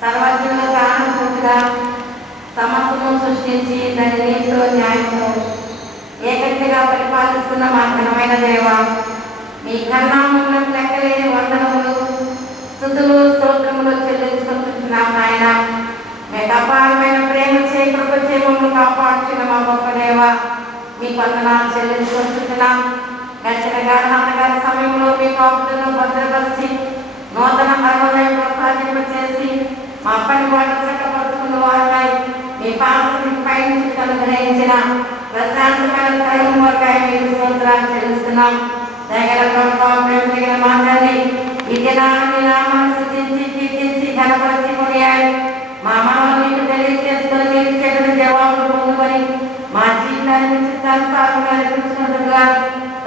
సర్వజీవుల కారణభూతుడా సమస్తము సృష్టించి దాని నీతితో న్యాయము ఏకైకగా పరిపాలిస్తున్న మా ఘనమైన దేవ, మీ కన్నాములకు లెక్కలేని వందనములు స్తుతులు స్తోత్రములు చెల్లించుకుంటున్నాం నాయన. మీకు అపారమైన ప్రేమ చే కృప చే మమ్మల్ని కాపాడుచున్న మా గొప్ప దేవ, మీ వందనాలు చెల్లించుకుంటున్నాం. గడిచిన గాఢ సమయంలో మీ కాపులను భద్రపరిచి నూతన అరుణోదయం ప్రసాదింపచేసి మా పని వాటి చక్కపరుచుకున్న వారిపై మీ పాసని పైనుంచి అనుగ్రహించిన ప్రశాంతమైన తరం వరకై మీకు స్తోత్రాలు చెల్లిస్తున్నాం. దగ్గర ప్రేమ మాట్లాడి ఈ దినాన్ని నామాన్ని స్తుతించి కీర్తించి ఘనపరిచి కొనియాలి. మా మనలో మీకు తెలియజేసుకొని మీరు చెప్పిన జవాబులు పొందుకొని మా జీవితాన్ని చిత్తానుసారంగా నడిపించుకుంటుగా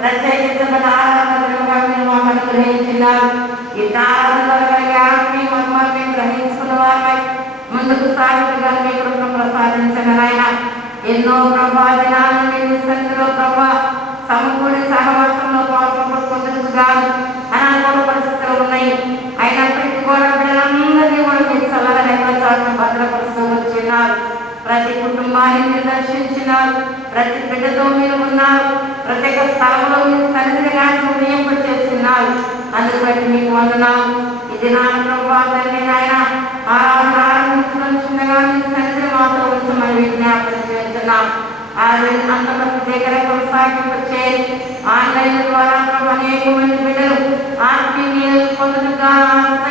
ప్రత్యేకించబడిన ఆరాధనగా మీరు మమ్మల్ని గ్రహించినారు. ఈ ఆత్మీయ మర్మాలు మేము గ్రహించుకున్న వారిపై ముందుకు సాగుతుగా మీ కృపను ప్రసాదించండి నాయన. ఎన్నో ప్రభా దినాలను మీ సంఖ్యలో ప్రభా సమకూడి సహవాసంలో పాల్గొంటుగా అనానుకూల పరిస్థితులు ఉన్నాయి. అయినప్పటికీ కూడా బిడ్డలందరినీ కూడా మీరు చల్లగా నెక్కచాటును భద్రపరుస్తూ వచ్చినారు. ప్రతి కుటుంబాన్ని మీరు దర్శించినారు. ప్రతి బిడ్డతో మీరు ఉన్నారు. ప్రత్యేక స్థలంలో మీరు సన్నిధిని కానీ ఉదయింప చేస్తున్నారు. అందుకు బట్టి మీకు వందనాలు. ఇది నా ప్రభా తండ్రి నాయన ఆరాధన ఆరంభించగా మీ సన్నిధిని మాత్రం ఉంచమని విజ్ఞాపన చేస్తున్నాం. అంతవరకు దగ్గర కొనసాగింపచే ఆన్లైన్ ద్వారా అనేక మంది బిడ్డలు ఆత్మీయ పొందుగా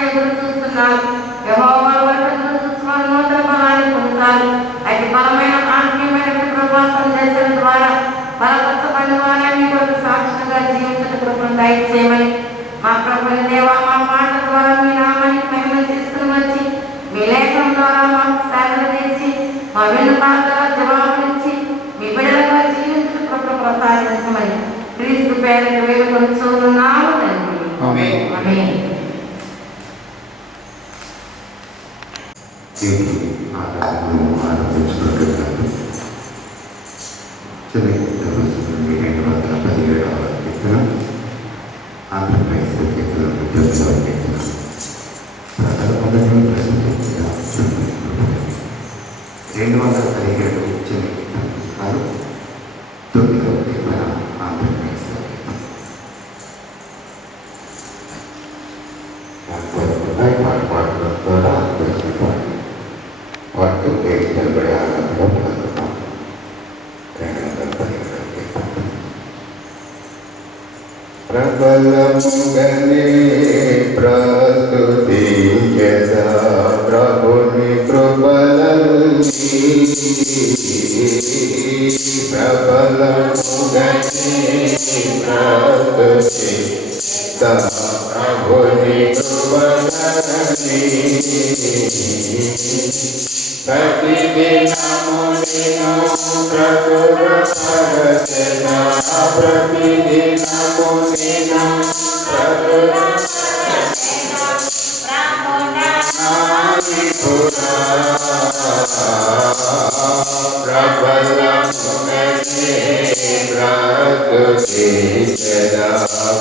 ఎదురు చూస్తున్నారు. యెహోవా వైపు ఎదురు చూస్తున్నారు. నూతన బలాన్ని పొందుతారు. అయితే బలమైన ఆత్మీయమైన ప్రభా సందేశం ద్వారా బలపరచబడిన వారిని కొరకు సాక్షిగా జీవించడం కృపను దయచేయమని మా ప్రభుని దేవా మా మాటల ద్వారా మీ నామాన్ని మహిమ తీసుకుని వచ్చి మీ లేఖనం ద్వారా మాకు సేవలు తెచ్చి మా విన్నపాల ద్వారా జవాబునిచ్చి మీ బిడ్డలుగా జీవించడం కృపను ప్రసాదించమని క్రీస్తు పేరిట వేడుకొనుచున్నాము తండ్రి. ఆమేన్. ప్రబలముగనే ప్రస్తుతి యదా ప్రభుని కృపలన్నీ ప్రబలముగనే ప్రస్తుతి యదా ప్రభుని కృపలన్నీ ప్రతిదినము నిన్ను ప్రకృతపరచెద ప్రతిదినము నిన్ను ప్రబలముగనే ప్రస్తుతి యదా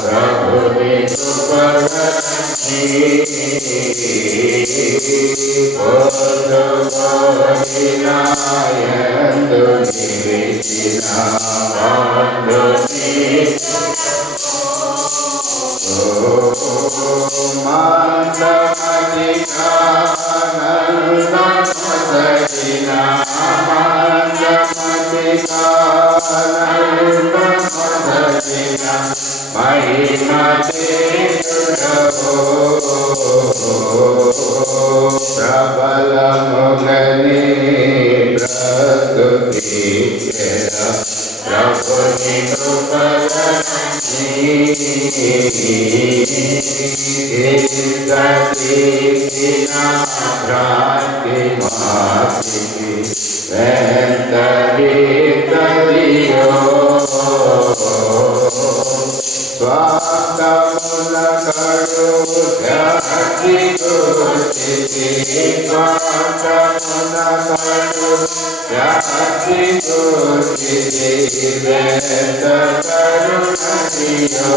ప్రభుని కృపలన్నీ యందు నిలిచిన ప్రబలముగనే ప్రస్తుతి యదా ప్రభుని కృపలన్నీ భ్రాంతి మాసికి వెంటరితదియో స్వాగముల కడు ధ్యాతి గుర్తికి స్వాగముల కడు ధ్యాతి గుర్తికి వెంట కరుణియో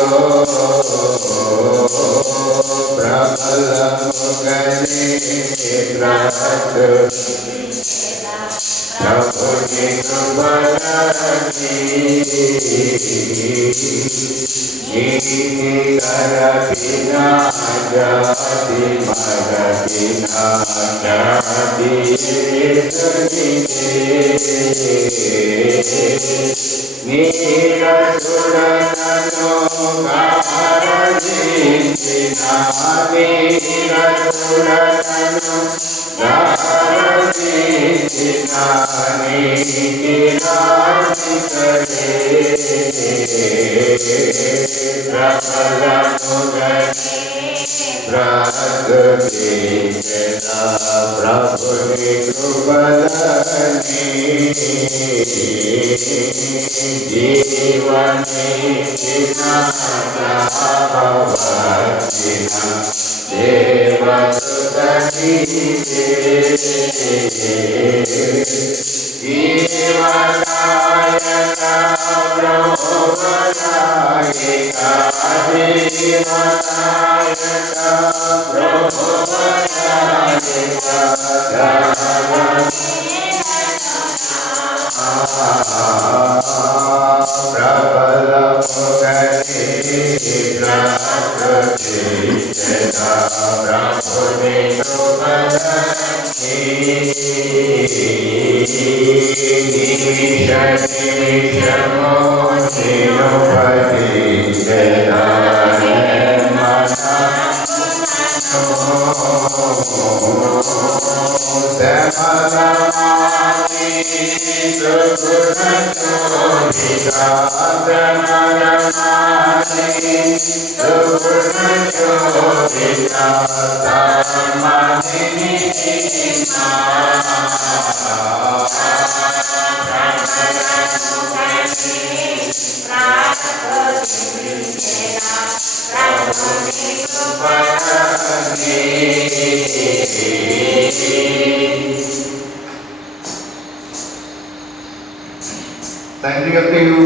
తండ్రి యొక్కయు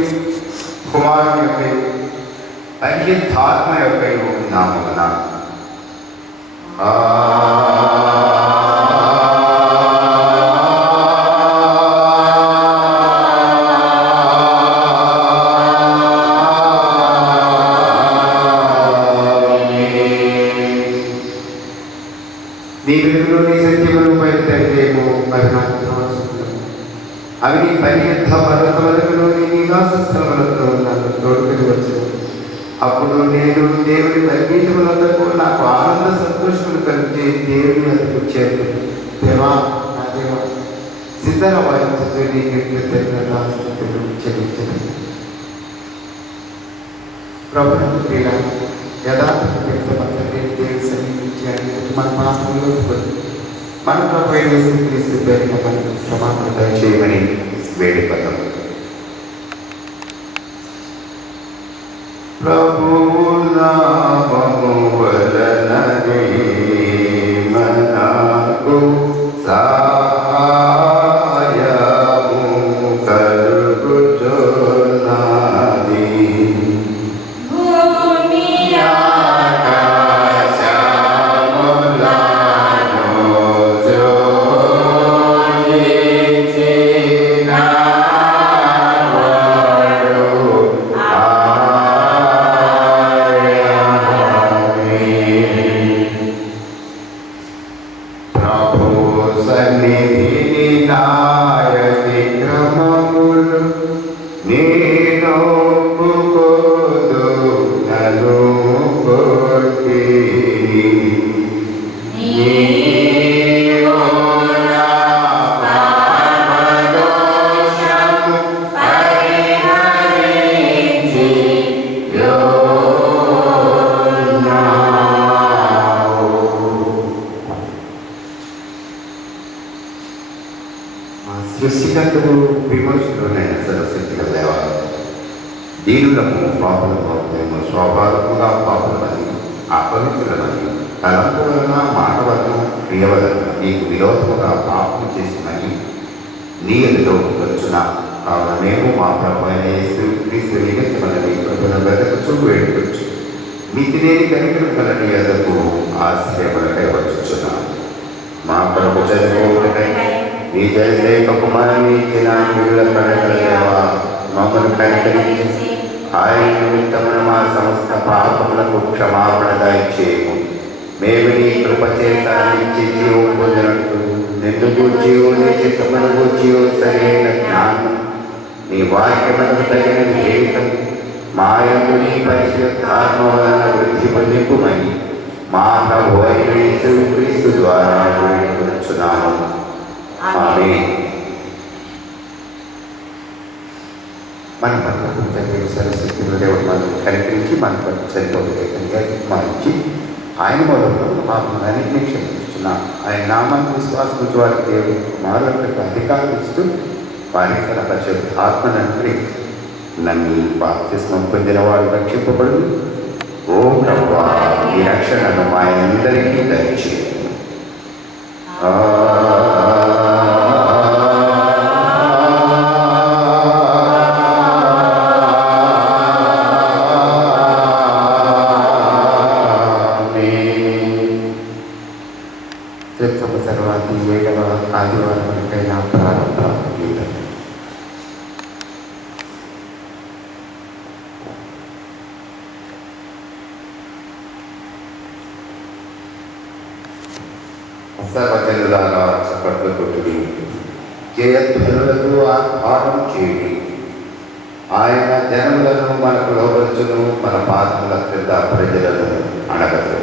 కుమారుని యొక్కయు పరిశుద్ధాత్మ యొక్కయు నామమున నీ వెలుగులో నీ సత్యమును బయలుదేరేమో అవి నీ పరియుద్ధ పర్వతములలో నీ నివాస స్థలములలో నన్ను తోడుకుని వచ్చాను. అప్పుడు నేను దేవుని పరిగీతములందరూ నాకు ఆనంద సంతోషములు కలిగి దేవుని అందుకు చేరుకుని దేవా నా దేవా సిద్ధర వాయించుతూ నీకు కృతజ్ఞతాస్తుతులు చెల్లించను. ప్రభుత్వ క్రీడ యథార్థ వ్యక్తమంతటి దేవుని సన్నిధించి అనేది మన పాపంలో మన ప్రభు యేసుక్రీస్తు పేరిట మనకు క్షమాపణ దయచేయమని వేడుకొందాం. ప్రభువు నామము వలననే మనకు సహాయము కలుగుచున్నది. సృష్టికర్తలు విమోచకులైన సరస్వతిగా లేవాలి. దీనులము పాపులము మేము స్వాభావికంగా పాపులమని అపవిత్రులమని తలంపు వలన మాట వలన క్రియ వలన నీకు విరోధముగా పాపం చేసినని నీ ఎదుట వచ్చున కావున మేము మా ప్రభు అయిన యేసుక్రీస్తు నిమిత్తమని ప్రభువును వెతకుచూ వేడుకొచ్చు మితిలేని కనికరం గల నీ యొద్దకు ఆశ్రయములకై వచ్చుచున్నాను. మా కొరకు చనిపోవుటకై నీ జయదేవ కుమారుని ఇచ్చిన మిగుల కడగల దేవా, మమ్మల్ని కనికరించి ఆయన నిమిత్తమున మా సమస్త పాపములకు క్షమాపణ దయచేయము. మేము నీ కృపచేత నిత్య జీవం పొందినట్టు నిన్ను గూర్చియో నీ చిత్తమును గూర్చియో సరైన జ్ఞానం, నీ వాక్యములకు తగిన జీవితం మా యందు నీ పరిశుద్ధాత్మ వలన వృద్ధి పొందింపుమని మా ప్రభువు అయిన యేసుక్రీస్తు ద్వారా వేడుకొనుచున్నాము. ఆమేన్. మన పట్ల తండ్రి సరస్వతి దేవుడు మనం కనికరించి మన పట్ల చనిపోతే మానించి ఆయన మూలంలో పాపములన్నింటినీ క్షమిస్తున్నాం. ఆయన నామాన్ని విశ్వాసం వారికి దేవుడు కుమారులకు అధికారం ఇస్తూ వారికి తన పరిశుద్ధాత్మను అనుగ్రహించి నన్ను బాప్తిస్మం పొందిన వాడు రక్షింపబడు. ఓ ప్రభువా, ఈ రక్షణను మా అందరికీ దయచేయు. తర్వాత 7వ ఆదివారములకైనా ప్రారంభ గీతం. సర్వజనులారా చప్పట్లు కొట్టుడి, జయధ్వనులతో ఆర్భాటం చేయుడి. ఆయన జనములను మనకు లోబర్చును, మన పాదముల క్రింద ప్రజలను అణగదు.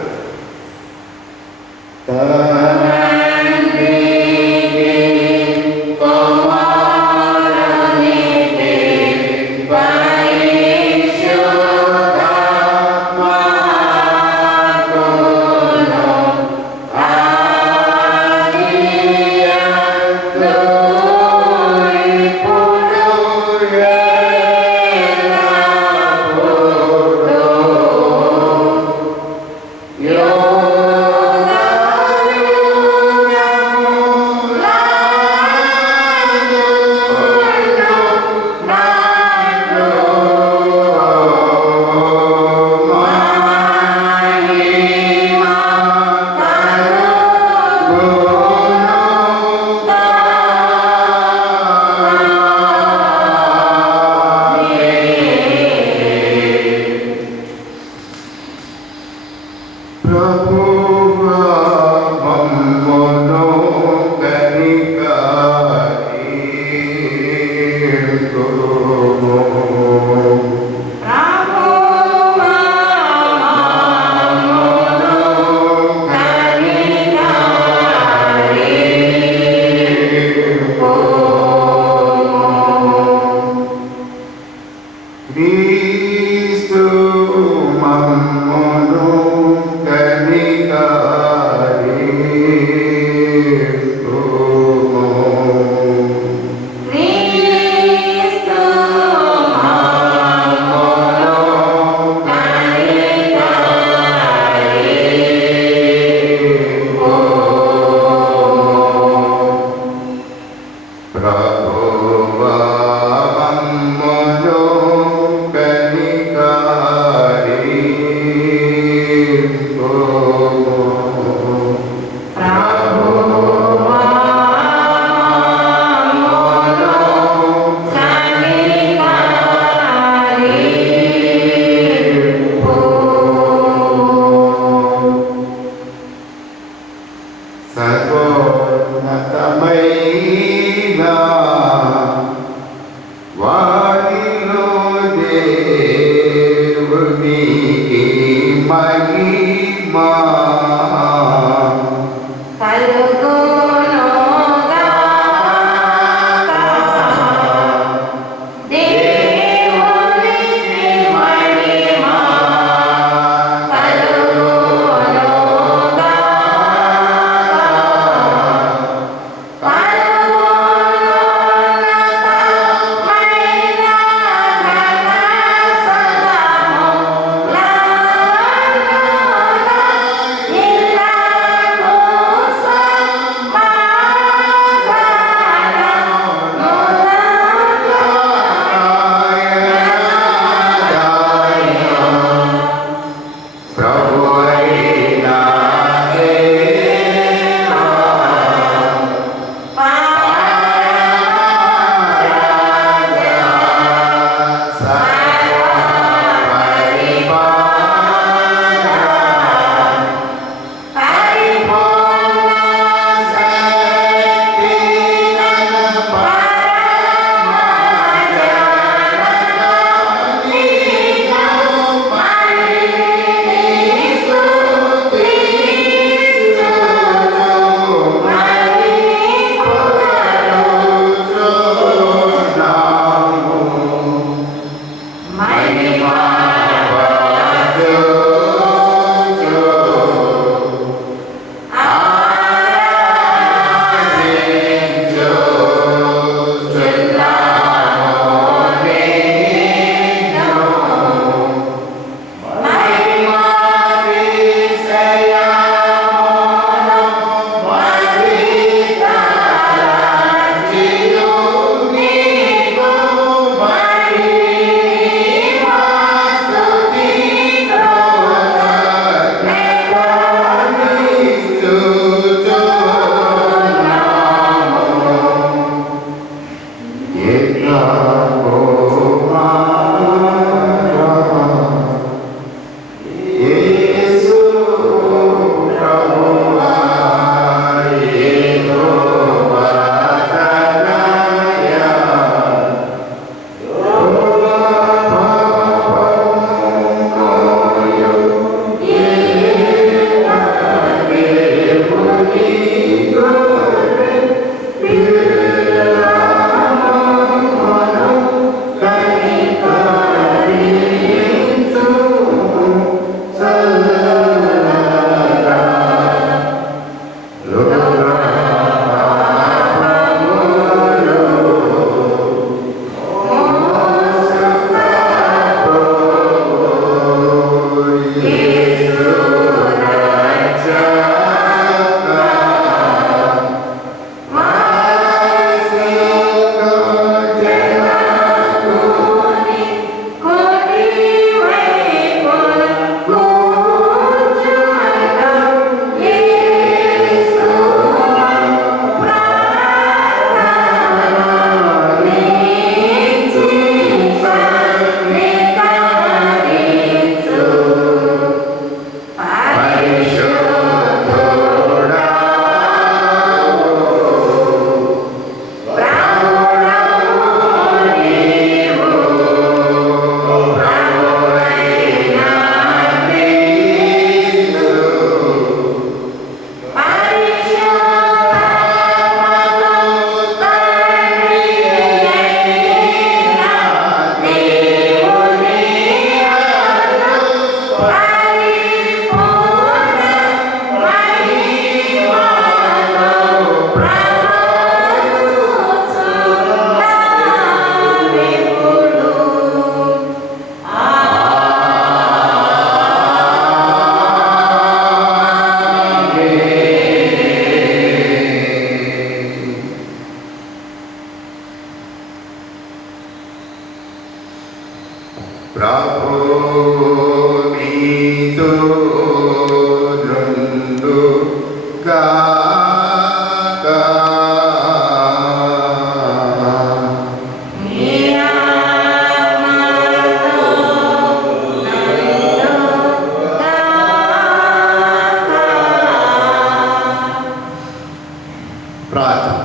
ప్రార్థన.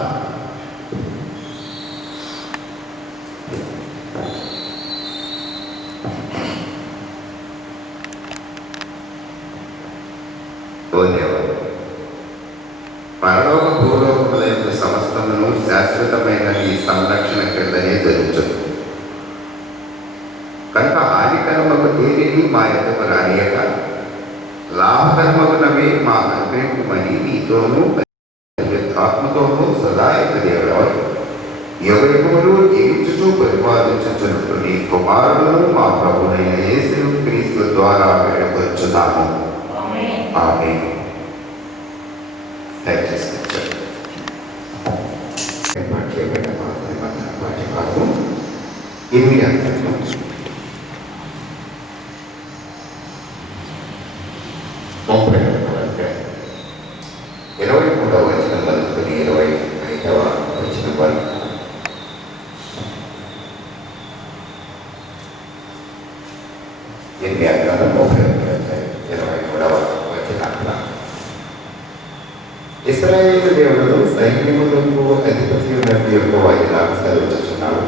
ఓ దేవా, పరలోక భూలోకముల యొక్క సమస్తమును శాశ్వతమైన ఈ సంరక్షణ క్రిందనే జరుగుతుంది. కనుక హానికరమకు దేనిని మా యొక్కకు రానియక లాభకరమగునవే మా అనుగ్రహింపమని నీతోనూ ఆత్మతోనూ సదా యొక్క దేవుడవై యుగయుగములు జీవించుతూ పరిపాలించుచున్నట్లు నీ కుమారులను మా ప్రభునైన యేసు క్రీస్తు ద్వారా వేడుకొచ్చున్నాము. ఆమేన్. దయచేసి పాఠ్యభాగం 8 23వ వచనం మొదలుకొని 25వ వచనం వరకు. ఇర్మియా గ్రంథం 23వ వచనం. ఇశ్రాయేలు దేవుడు సైన్యములకు అధిపతి ఉన్నట్టు యెహోవా ఇలా సెలవిస్తున్నాడు.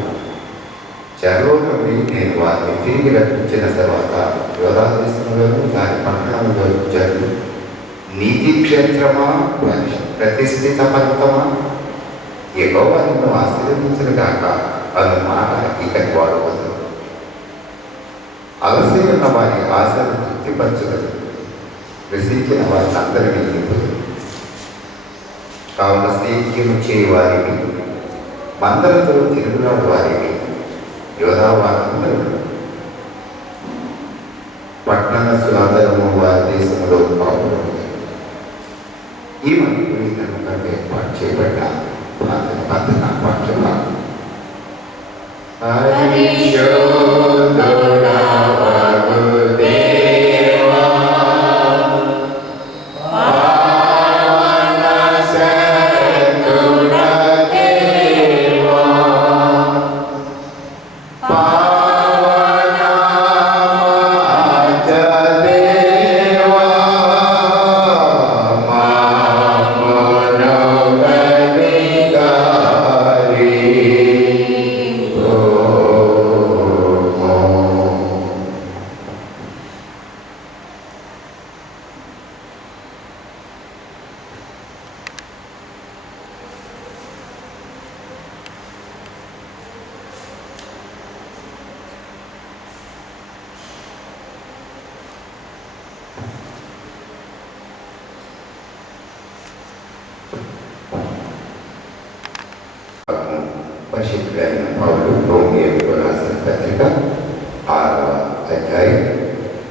చెరలో నుండి నేను వారిని తిరిగి రప్పించిన తర్వాత యోధా దేశంలోనూ దాని పట్టణంలోనూ జరుగు నీతి క్షేత్రమా, ప్రతిష్ఠిత పర్వతమా, యెహోవా నిన్ను ఆశీర్వదించును గాక అను మాట ఇక్కడి వాడుకుంది. అలసి ఉన్న వారి ఆశను తృప్తిపరచగలదు, ప్రశ్నించిన వారిని అందరినీ నింపుతుంది. కావున సేద్యము చేయి వారిని, మందలతో తిరుగులాడు వారిని, యోధా వారందరూ పట్టణస్తులందరము వారి దేశంలో పాల్గొన్నారు. ఈ మనకు నన్ను ఏర్పాటు చేయబడ్డ ప్రార్థన పాఠ్యభాగం. పరిశుద్ధుడైన పౌలు రోమీయులకు రాసిన పత్రిక 6వ అధ్యాయం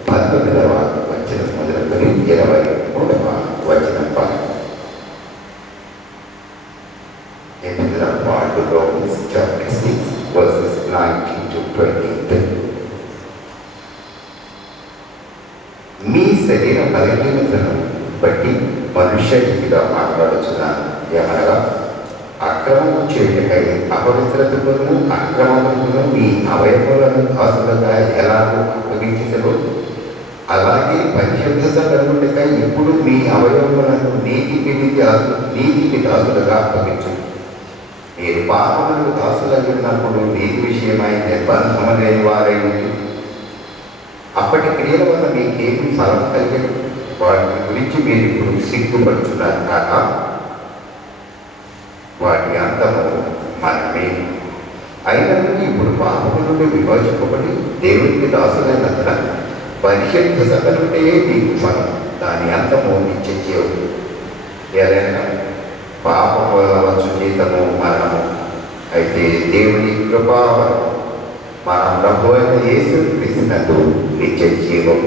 19వ వచనం మొదలుకొని 23వ వచనం వరకు. Romans chapter 6 verses 19 to 23. మీ శరీర బలహీనతను బట్టి మనుష్యరీతిగా మాట్లాడుచున్నాను. ఏమనగా అక్రమము చేయుటకై అపవిత్రతను అక్రమములను మీ అవయవములను దాసులుగా ఎలాగో అప్పగించరు, అలాగే పరిశుద్ధత కలుగుటకై ఇప్పుడు మీ అవయవములను నీతికి దాసులుగా అప్పగించు. మీరు పాపములకు దాసులై ఉన్నప్పుడు నీతి విషయమై నిర్బంధము లేని వారై ఉంటుంది. అప్పటి క్రియల వల్ల మీకేమి ఫలం కలిగదు, వాటి గురించి మీరు ఇప్పుడు సిగ్గుపడుతున్నారు కాక వాటి అంతము మనమే. అయినను ఇప్పుడు పాపము నుండి విమోచింపబడి దేవునికి దాసులైనందున పరిశుద్ధత నుండే మీకు ఫలం, దాని అంతము నిత్య జీవం. ఏదైనా పాపం వల్ల వచ్చు జీతము మరణము, అయితే దేవుని కృపావరము మన ప్రభు అయిన యేసు క్రీస్తునందు నిత్య జీవం.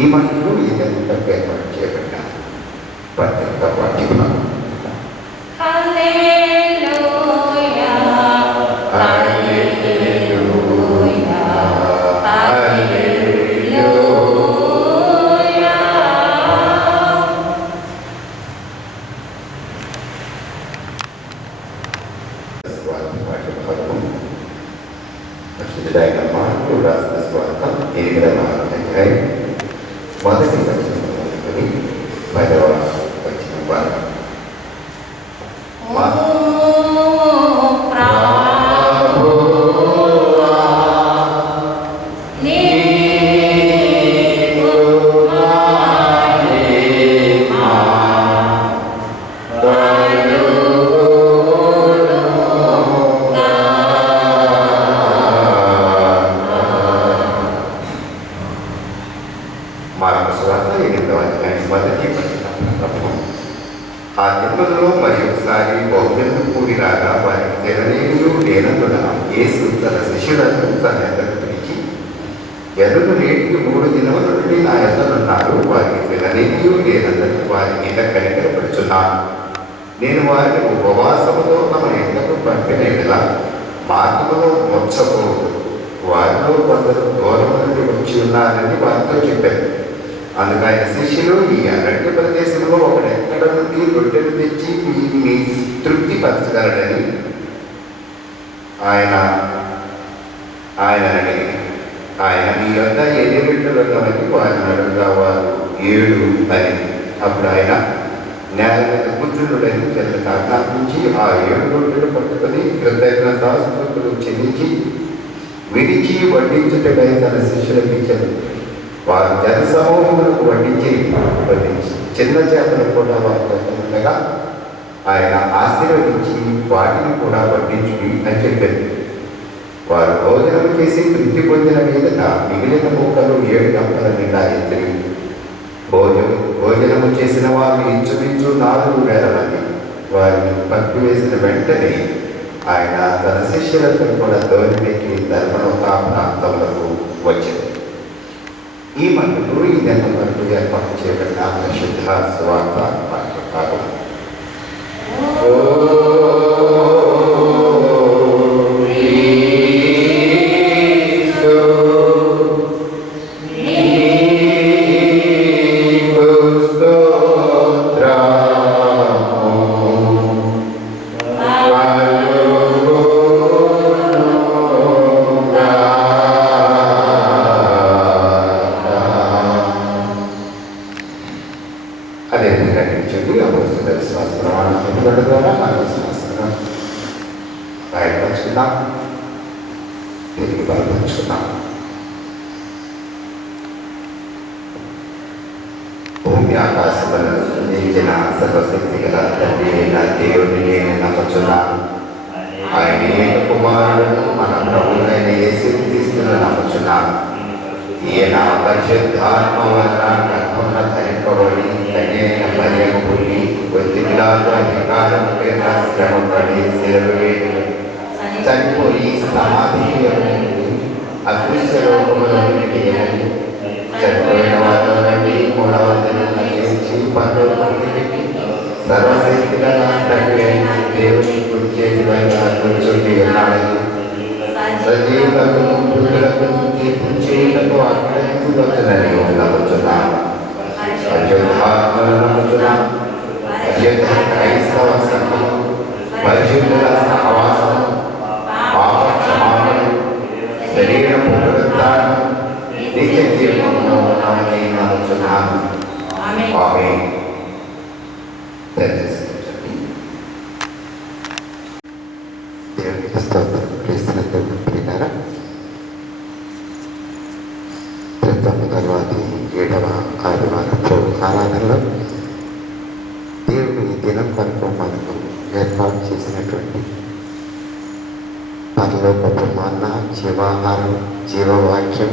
ఈ మనకు ఇదంతా ఏర్పాటు చేయబడ్డారు. పత్రిక పాఠ్యభాగం. పరిశుద్ధుడైన మార్కు రాసిన స్వార్థ 8వ అధ్యాయం 1వ వచనం మొదలుకొని 10వ వచనం వరకు. మార్పు సువార్త 8వ అధ్యాయం 1 వచనం. ఆ దినములలో మరొకసారి బహుజనులు కూడిరాగా వారికి తెరలేనియు లేనందున యేసు తన శిష్యులను తన ఎద్దకు పిలిచి, ఎరుడు నేటికి 3 దినముల నుండి నా ఎద్దనున్నారు, వారికి తెరలేనియు లేనందున వారి మీద కనికరపడుచున్నాను. నేను వారిని ఉపవాసముతో తమ ఇంట్లకు పంపిన ఎడల మార్గములో మోర్చకూడదు. వారిలో కొందరు దూరము నుండి వచ్చి ఉన్నారని వారితో చెప్పారు. అందుకు ఆయన శిష్యులు, ఈ అరణ్య ప్రదేశంలో ఒకడు ఎక్కడ నుండి రొట్టెలు తెచ్చి మీ తృప్తి పరచగలడని ఆయన అడిగి, ఆయన మీ వద్ద ఎన్ని రొట్టెలు ఉన్నామని వారిని అడుగుగా వారు 7 అని. అప్పుడు ఆయన నేల మీద కూర్చుండుడని చెల్లెకు ఆజ్ఞాపించి ఆ 7 రొట్టెలు పట్టుకొని కృతజ్ఞతాస్తుతులు చెల్లించి విడిచి వడ్డించుటకై తన శిష్యులకు ఇచ్చారు. వారు జనసమూహములకు వడ్డించి చిన్న చేపలు కూడా వారి వద్ద ఉండగా ఆయన ఆశీర్వదించి వాటిని కూడా వడ్డించుడి అని చెప్పారు. వారు భోజనము చేసి తృప్తి పొందిన మీదట మిగిలిన ముక్కలు 7 గంపల నిండా ఎత్తిరి. భోజనము చేసిన వారు ఇంచుమించు 4,000 మంది. వారిని పంపివేసిన వెంటనే ఆయన తన శిష్యులతో కూడా దోణికి ధర్మనోక ప్రాంతములకు వచ్చింది. ఈ మందులు ఈ నెల వరకు ఏర్పాటు చేయబడిన పరిశుద్ధ సువార్త వాక్యకాలం. అదేవిధంగా నిలిచింది అపోస్తుల విశ్వాస ప్రమాణం ద్వారా మన విశ్వాసం బయటపరుచుకుందాం, తిరిగి బలపరుచుకుందాం. భూమి ఆకాశములను సృజించిన సర్వశక్తి గల తండ్రి అయిన దేవుడిని నేను నమ్ముచున్నాను. ఆయన ఏక కుమారులను మన ప్రభువులైన యేసుని క్రీస్తును నమ్ముచున్నాను. ఈయన పరిశుద్ధాత్మ వలన గర్భమున ధరింపబడి కన్యైన మరియకు పుట్టి కొద్దిలాగా అధికారము పేద శ్రమపడి శిలువలో చనిపోయి సమాధి అదృశ్య లోకములోనికి దిగి చనిపోయిన వారిలో నుండి 3వ దినాన లేచి పరలోకమునకు ఎక్కి సర్వశక్తి గల తండ్రి అయిన దేవుని కుడి చేతి పైన కూర్చుండి ఉన్నాడని, సజీవులకు మృతులకు తీర్పు చేయుటకు అక్కడి నుంచి వచ్చునని నమ్ముచున్నాను. పరిశుద్ధాత్మను నమ్ముచున్నాను. పరిశుద్ధ క్రైస్తవ సంఘము, పరిశుద్ధుల సహవాసము, పాప క్షమాపణ, శరీర పునరుద్ధానం, నిత్య జీవమును ఉన్నామని నమ్ముచున్నాను. ఆమేన్. దేవునికి స్తోత్రం. క్రీస్తునందు ప్రియులారా, తర్వాతి 7వ ఆదివారపు ఆరాధనలో దేవుడు ఈ దినం కొరకు మనకు ఏర్పాటు చేసినటువంటి పరలోకపు మన్నా, జీవాహారం, జీవవాక్యం,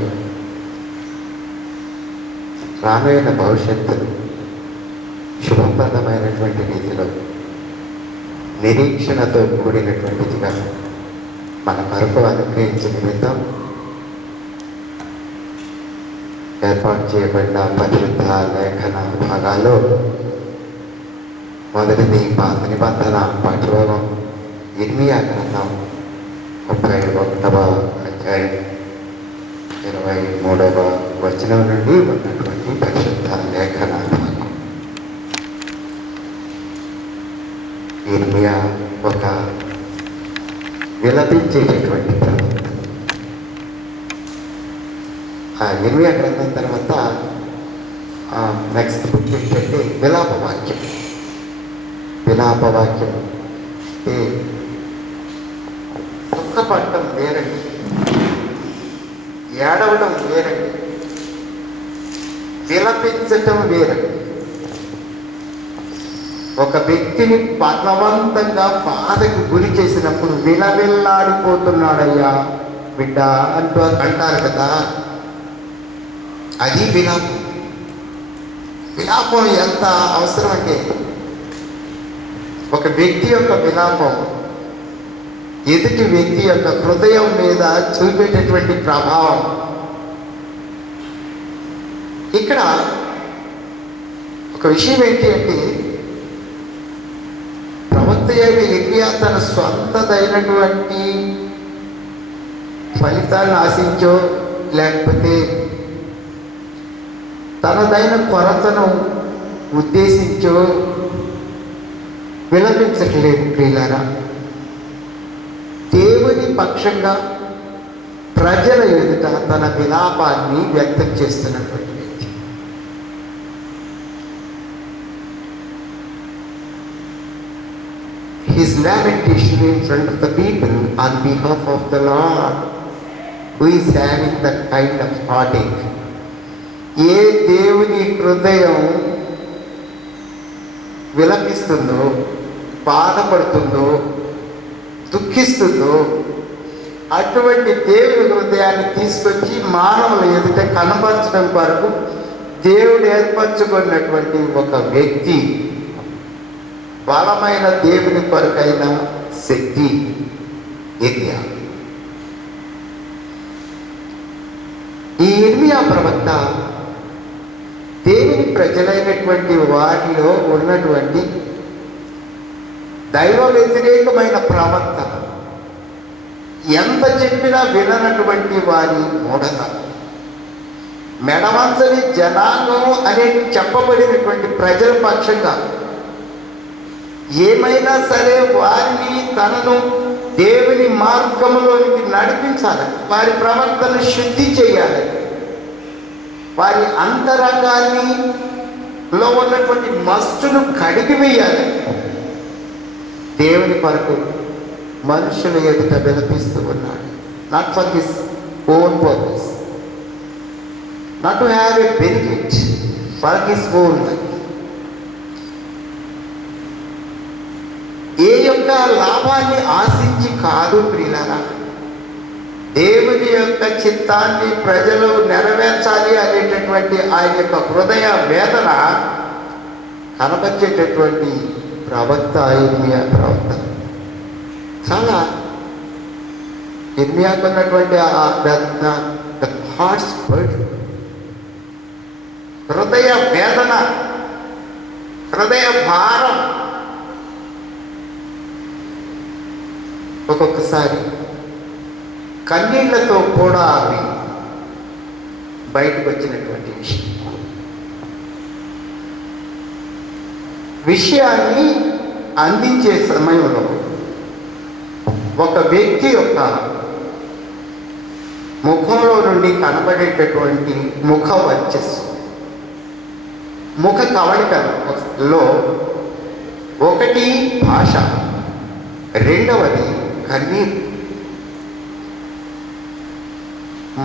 రానున్న భవిష్యత్తును శుభప్రదమైనటువంటి రీతిలో నిరీక్షణతో కూడినటువంటిదిగా మన కొరకు అనుగ్రహించిన నిమిత్తం ఏర్పాటు చేయబడిన పరిశుద్ధ లేఖన భాగాల్లో మొదటిది పాత నిబంధన పాఠ్యభాగం ఇర్మియా గ్రంథం 31వ అధ్యాయం 23వ వచనం నుండి ఉన్నటువంటి పరిశుద్ధ లేఖన భాగం. ఇర్మియా ఒక విలపించేటటువంటి ప్రవక్త. ఆ ఇర్మియా గ్రంథం తర్వాత నెక్స్ట్ బుక్ ఏంటంటే విలాపవాక్యం. దుఃఖపడటం వేరండి, ఏడవడం వేరండి, విలపించటం వేరండి. ఒక వ్యక్తిని బలవంతంగా బాధకు గురి చేసినప్పుడు విలవిల్లాడిపోతున్నాడయ్యా బిడ్డ అంటారు కదా, అది విలాపం. విలాపం ఎంత అవసరం అంటే, ఒక వ్యక్తి యొక్క విలాపం ఎదుటి వ్యక్తి యొక్క హృదయం మీద చూపేటటువంటి ప్రభావం. ఇక్కడ ఒక విషయం ఏంటి అంటే, ప్రవక్త అయిన ఇర్మియా తన స్వంతదైనటువంటి ఫలితాలను ఆశించో లేకపోతే తనదైన కొరతను ఉద్దేశించో విలపించట్లేదు ప్రియులారా. దేవుని పక్షంగా ప్రజల ఎదుట తన విలాపాన్ని వ్యక్తం చేస్తున్నటువంటి వ్యక్తి. His lamentation in front of the people on behalf of the Lord, who is having that kind of heartache. ఏ దేవుని హృదయం విలపిస్తుందో, బాధపడుతుందో, దుఃఖిస్తుందో అటువంటి దేవుని హృదయాన్ని తీసుకొచ్చి మానవుల ఎదుట కనపరచడం కొరకు దేవుడు ఏర్పరచుకున్నటువంటి ఒక వ్యక్తి, బలమైన దేవుని కొరకైన శక్తి ఇర్మియా. ఈ ఇర్మియా ప్రవక్త దేవుని ప్రజలైనటువంటి వారిలో ఉన్నటువంటి దైవ వ్యతిరేకమైన ప్రవర్తన, ఎంత చెప్పినా విననటువంటి వారి మూఢత, మెడవంచని జనాంగం అనే చెప్పబడినటువంటి ప్రజల పక్షంగా ఏమైనా సరే వారిని తనను దేవుని మార్గంలోనికి నడిపించాలి, వారి ప్రవర్తన శుద్ధి చేయాలి, వారి అంతరంగాన్ని లో ఉన్నటువంటి మస్టును కడిగివేయాలి. దేవుని కొరకు మనుషుల ఎదుట విలపిస్తూ ఉన్నాడు. Not for his own purpose, not to have a benefit for his own life. ఏ యొక్క లాభాన్ని ఆశించి కాదు ప్రియులారా, దేవుని యొక్క చిత్తాన్ని ప్రజలు నెరవేర్చాలి అనేటటువంటి ఆయన యొక్క హృదయ వేదన కనపరిచేటటువంటి ప్రవక్త ఇర్మియా ప్రవక్త. చాలా ఇర్మియాకు ఉన్నటువంటి హార్ట్స్ బర్డెన్, హృదయ వేదన, హృదయ భారం ఒక్కొక్కసారి కన్నీళ్లతో కూడా అవి బయటకు వచ్చినటువంటి విషయాన్ని అందించే సమయంలో ఒక వ్యక్తి యొక్క ముఖంలో నుండి కనబడేటటువంటి ముఖ వర్చస్సు, ముఖ కవళికలో ఒకటి భాష, రెండవది కన్నీరు.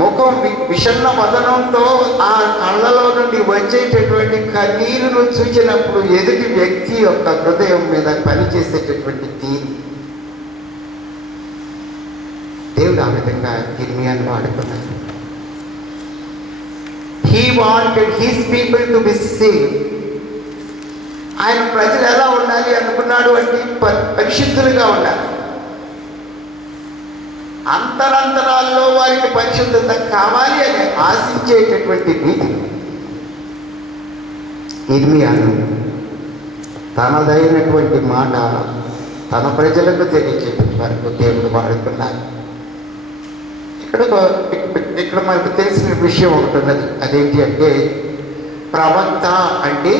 ముఖం విషన్న వదనంతో ఆ కళ్ళలో నుండి వచ్చేటటువంటి కన్నీరును చూసినప్పుడు ఎదుటి వ్యక్తి యొక్క హృదయం మీద పనిచేసేటటువంటి తీరు. దేవుడు ఆ విధంగా ఇర్మియాను వాడుకున్నాడు. He wanted his people to be saved. ఆయన ప్రజలు ఎలా ఉండాలి అనుకున్నాడు అంటే పరిశుద్ధులుగా ఉండాలి. అంతరంతరాల్లో వారికి పరిశుద్ధత కావాలి అని ఆశించేటటువంటి నీతి ఇర్మియాను తనదైనటువంటి మాట తన ప్రజలకు తెలియజేసే వరకు దేవుడు వాడుకున్నారు. ఇక్కడ మనకు తెలిసిన విషయం ఒకటి ఉన్నది. అదేంటి అంటే, ప్రవక్త అంటే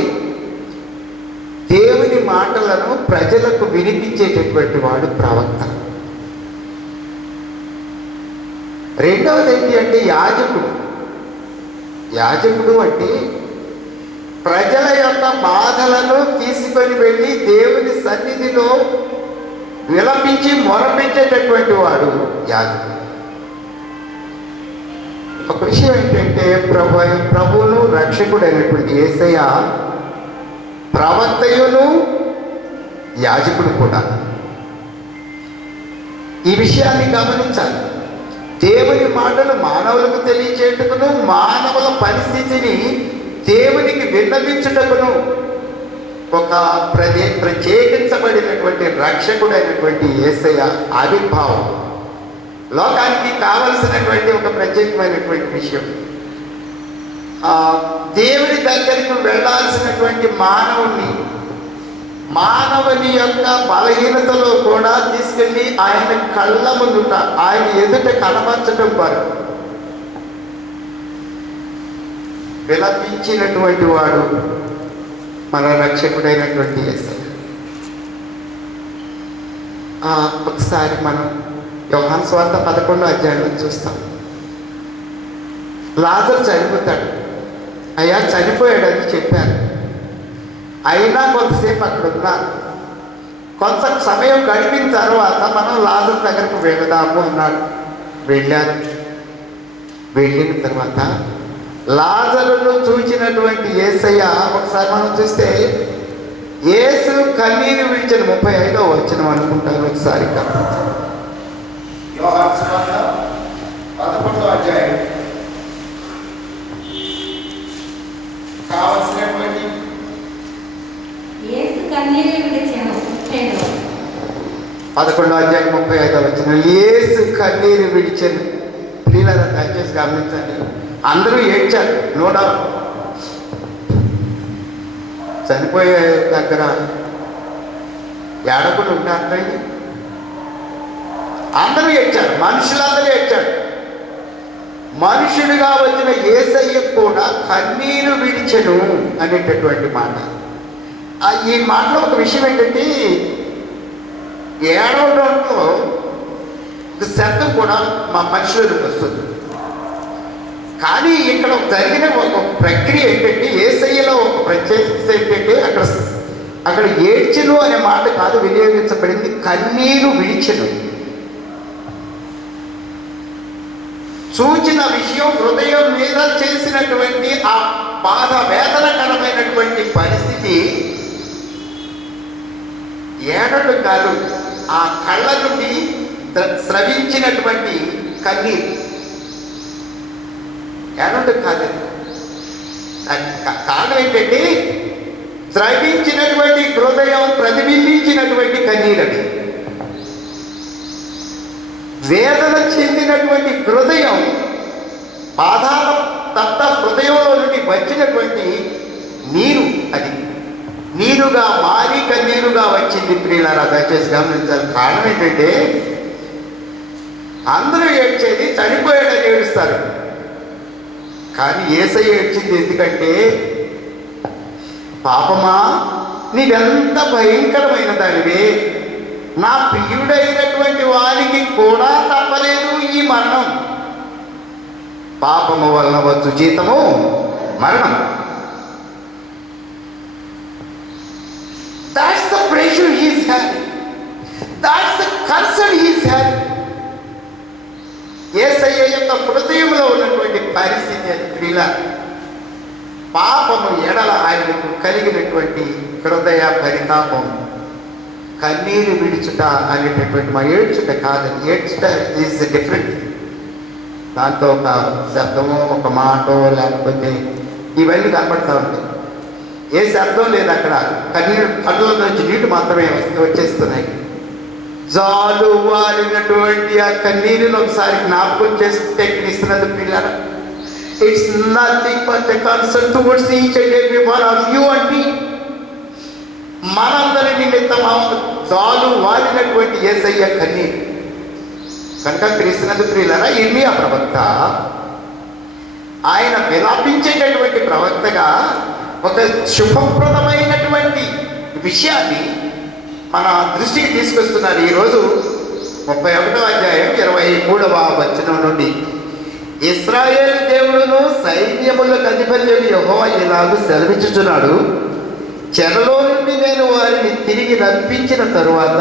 దేవుని మాటలను ప్రజలకు వినిపించేటటువంటి వాడు ప్రవక్త. రెండవది ఏంటి అంటే యాజకుడు. యాజకుడు అంటే ప్రజల యొక్క బాధలను తీసుకొని వెళ్ళి దేవుని సన్నిధిలో విలపించి మొరపించేటటువంటి వాడు యాజకుడు. ఒక విషయం ఏంటంటే ప్రభువును రక్షకుడైనటువంటి యేసయ్య ప్రవక్తయును యాజకుడు కూడా. ఈ విషయాన్ని గమనించాలి. దేవుని మాటలు మానవులకు తెలియచేటుకును, మానవుల పరిస్థితిని దేవునికి విన్నవించుటకును ఒక ప్రత్యేకించబడినటువంటి రక్షకుడైనటువంటి యేసయ్య ఆవిర్భావం లోకానికి కావలసినటువంటి ఒక ప్రత్యేకమైనటువంటి విషయం. దేవుని దగ్గరికి వెళ్ళాల్సినటువంటి మానవుని యొక్క బలహీనతలో కూడా తీసుకెళ్ళి ఆయన కళ్ళ ముందుట, ఆయన ఎదుట కనపరచడం వారు విలపించినటువంటి వాడు మన రక్షకుడైనటువంటి యేసయ్య. ఒకసారి మనం యోహాను సువార్త 11వ అధ్యాయంలో చూస్తాం. లాజరు చనిపోతాడు. అయ్యా చనిపోయాడని చెప్పారు. అయినా కొంతసేపు అక్కడ ఉన్నారు. కొంత సమయం గడిపిన తర్వాత మనం లాజరు దగ్గరకు వెళదాము అన్నాడు. వెళ్ళారు. వెళ్ళిన తర్వాత లాజరును చూచినటువంటి యేసయ్య ఒకసారి మనం చూస్తే యేసు కన్నీరు విడిచిన 35వ వచనం అనుకుంటారు. ఒకసారి యోహాను సువార్త 11వ అధ్యాయం కావలసినటువంటి యేసు కన్నీరు విడిచెను 11వ అధ్యాయం 35వ వచనం. యేసు కన్నీరు విడిచెను. ప్రియులారా దయచేసి గమనించండి. అందరూ ఏడ్చారు. No doubt. చనిపోయే దగ్గర ఏడకులు ఉంటారు. అందరూ ఏడ్చారు. మనుషులందరూ ఏడ్చారు. మనుషుడిగా వచ్చిన యేసయ్య కూడా కన్నీరు విడిచెను అనేటటువంటి మాట. ఈ మాటలో ఒక విషయం ఏంటంటే ఏడవడంలో ఒక శబ్దం కూడా మా మనుషులకు వస్తుంది. కానీ ఇక్కడ జరిగిన ఒక ప్రక్రియ ఏంటంటే యేసయ్యలో ఒక ప్రత్యేకత ఏంటంటే అక్కడ ఏడ్చెను అనే మాట కాదు వినియోగించబడింది, కన్నీరు విడిచెను. చూచిన విషయం హృదయం మీద చేసినటువంటి ఆ బాధ, వేదనకరమైనటువంటి పరిస్థితి ఏడడు కాదు, ఆ కళ్ళ నుండి స్రవించినటువంటి కన్నీరు ఏడడు కాదు. కారణం ఏంటంటే స్రవించినటువంటి హృదయం ప్రతిబింబించినటువంటి కన్నీరు. అది వేదన చెందినటువంటి హృదయం, పాదాల తప్ప హృదయంలో నుండి వచ్చినటువంటి నీరు, అది నీరుగా మారి కన్నీరుగా వచ్చింది. ప్రియులారా దయచేసి గమనించాలి. కారణం ఏంటంటే అందరూ ఏడ్చేది చనిపోయాడని ఏడుస్తారు. కానీ యేసయ్య ఏడ్చింది ఎందుకంటే, పాపమా నీవెంత భయంకరమైన దానివే, నా ప్రియుడైనటువంటి వారికి కూడా తప్పలేదు ఈ మరణం. పాపము వలన వచ్చు జీతము మరణం. That's the pressure he is having. That's the concern he is having. యేసయ్య యొక్క హృదయంలో ఉన్నటువంటి పరిస్థితి ప్రియుల, పాపము ఎడల ఆయనకు కలిగినటువంటి హృదయ పరితాపం, కన్నీరు విడుచుట అనేటటువంటి మా ఏడ్చుట కాదని. ఏడ్చుట ఈజ్ డిఫరెంట్. దాంతో ఒక శబ్దమో ఒక మాటో లేకపోతే ఇవన్నీ కనపడతా ఉంటాయి. ఏ శబ్దం లేదు అక్కడ. కన్నీరు కళ్ళ నుంచి నీటి మాత్రమే వచ్చేస్తున్నాయి. జాలు వారినటువంటి ఆ కన్నీరుని ఒకసారి జ్ఞాపకం చేస్తే ఇస్తున్నది పిల్లలు. It's nothing but a concern towards each and every one of you and me. మనందరి నిమిత్తం జాలు వారినటువంటి యేసయ్య కన్నీరు కనుక క్రీస్తునందు ప్రియులారా, ఇర్మియా ప్రవక్త ఆయన విలాపించేటటువంటి ప్రవక్తగా ఒక శుభప్రదమైనటువంటి విషయాన్ని మన దృష్టికి తీసుకొస్తున్నారు. ఈరోజు 31వ అధ్యాయం 23వ వచనం నుండి, ఇశ్రాయేలు దేవుడును సైన్యములకు అధిపతి యెహోవా ఇలాగూ సెలవిచ్చుచున్నాడు, చెరలో నుండి నేను వారిని తిరిగి రప్పించిన తరువాత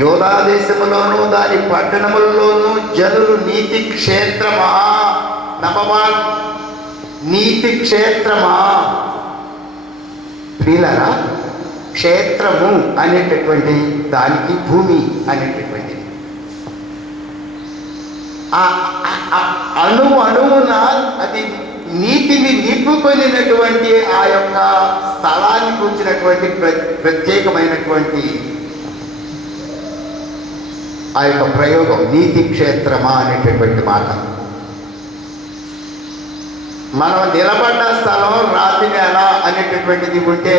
యోధా దేశములోను దాని పట్టణములలోను జనులు నీతి క్షేత్రమా, నంబర్ నీతి క్షేత్రమా. ప్రియులారా, క్షేత్రము అనేటటువంటి దానికి భూమి అనేటటువంటి అణువున అది నీతిని నింపుకొనినటువంటి ఆ యొక్క స్థలాన్ని గురించినటువంటి ప్రత్యేకమైనటువంటి ఆ యొక్క ప్రయోగం నీతి క్షేత్రమా అనేటటువంటి మాట. మనం నిలబడ్డ స్థలం రాతి నేల అనేటటువంటిది ఉంటే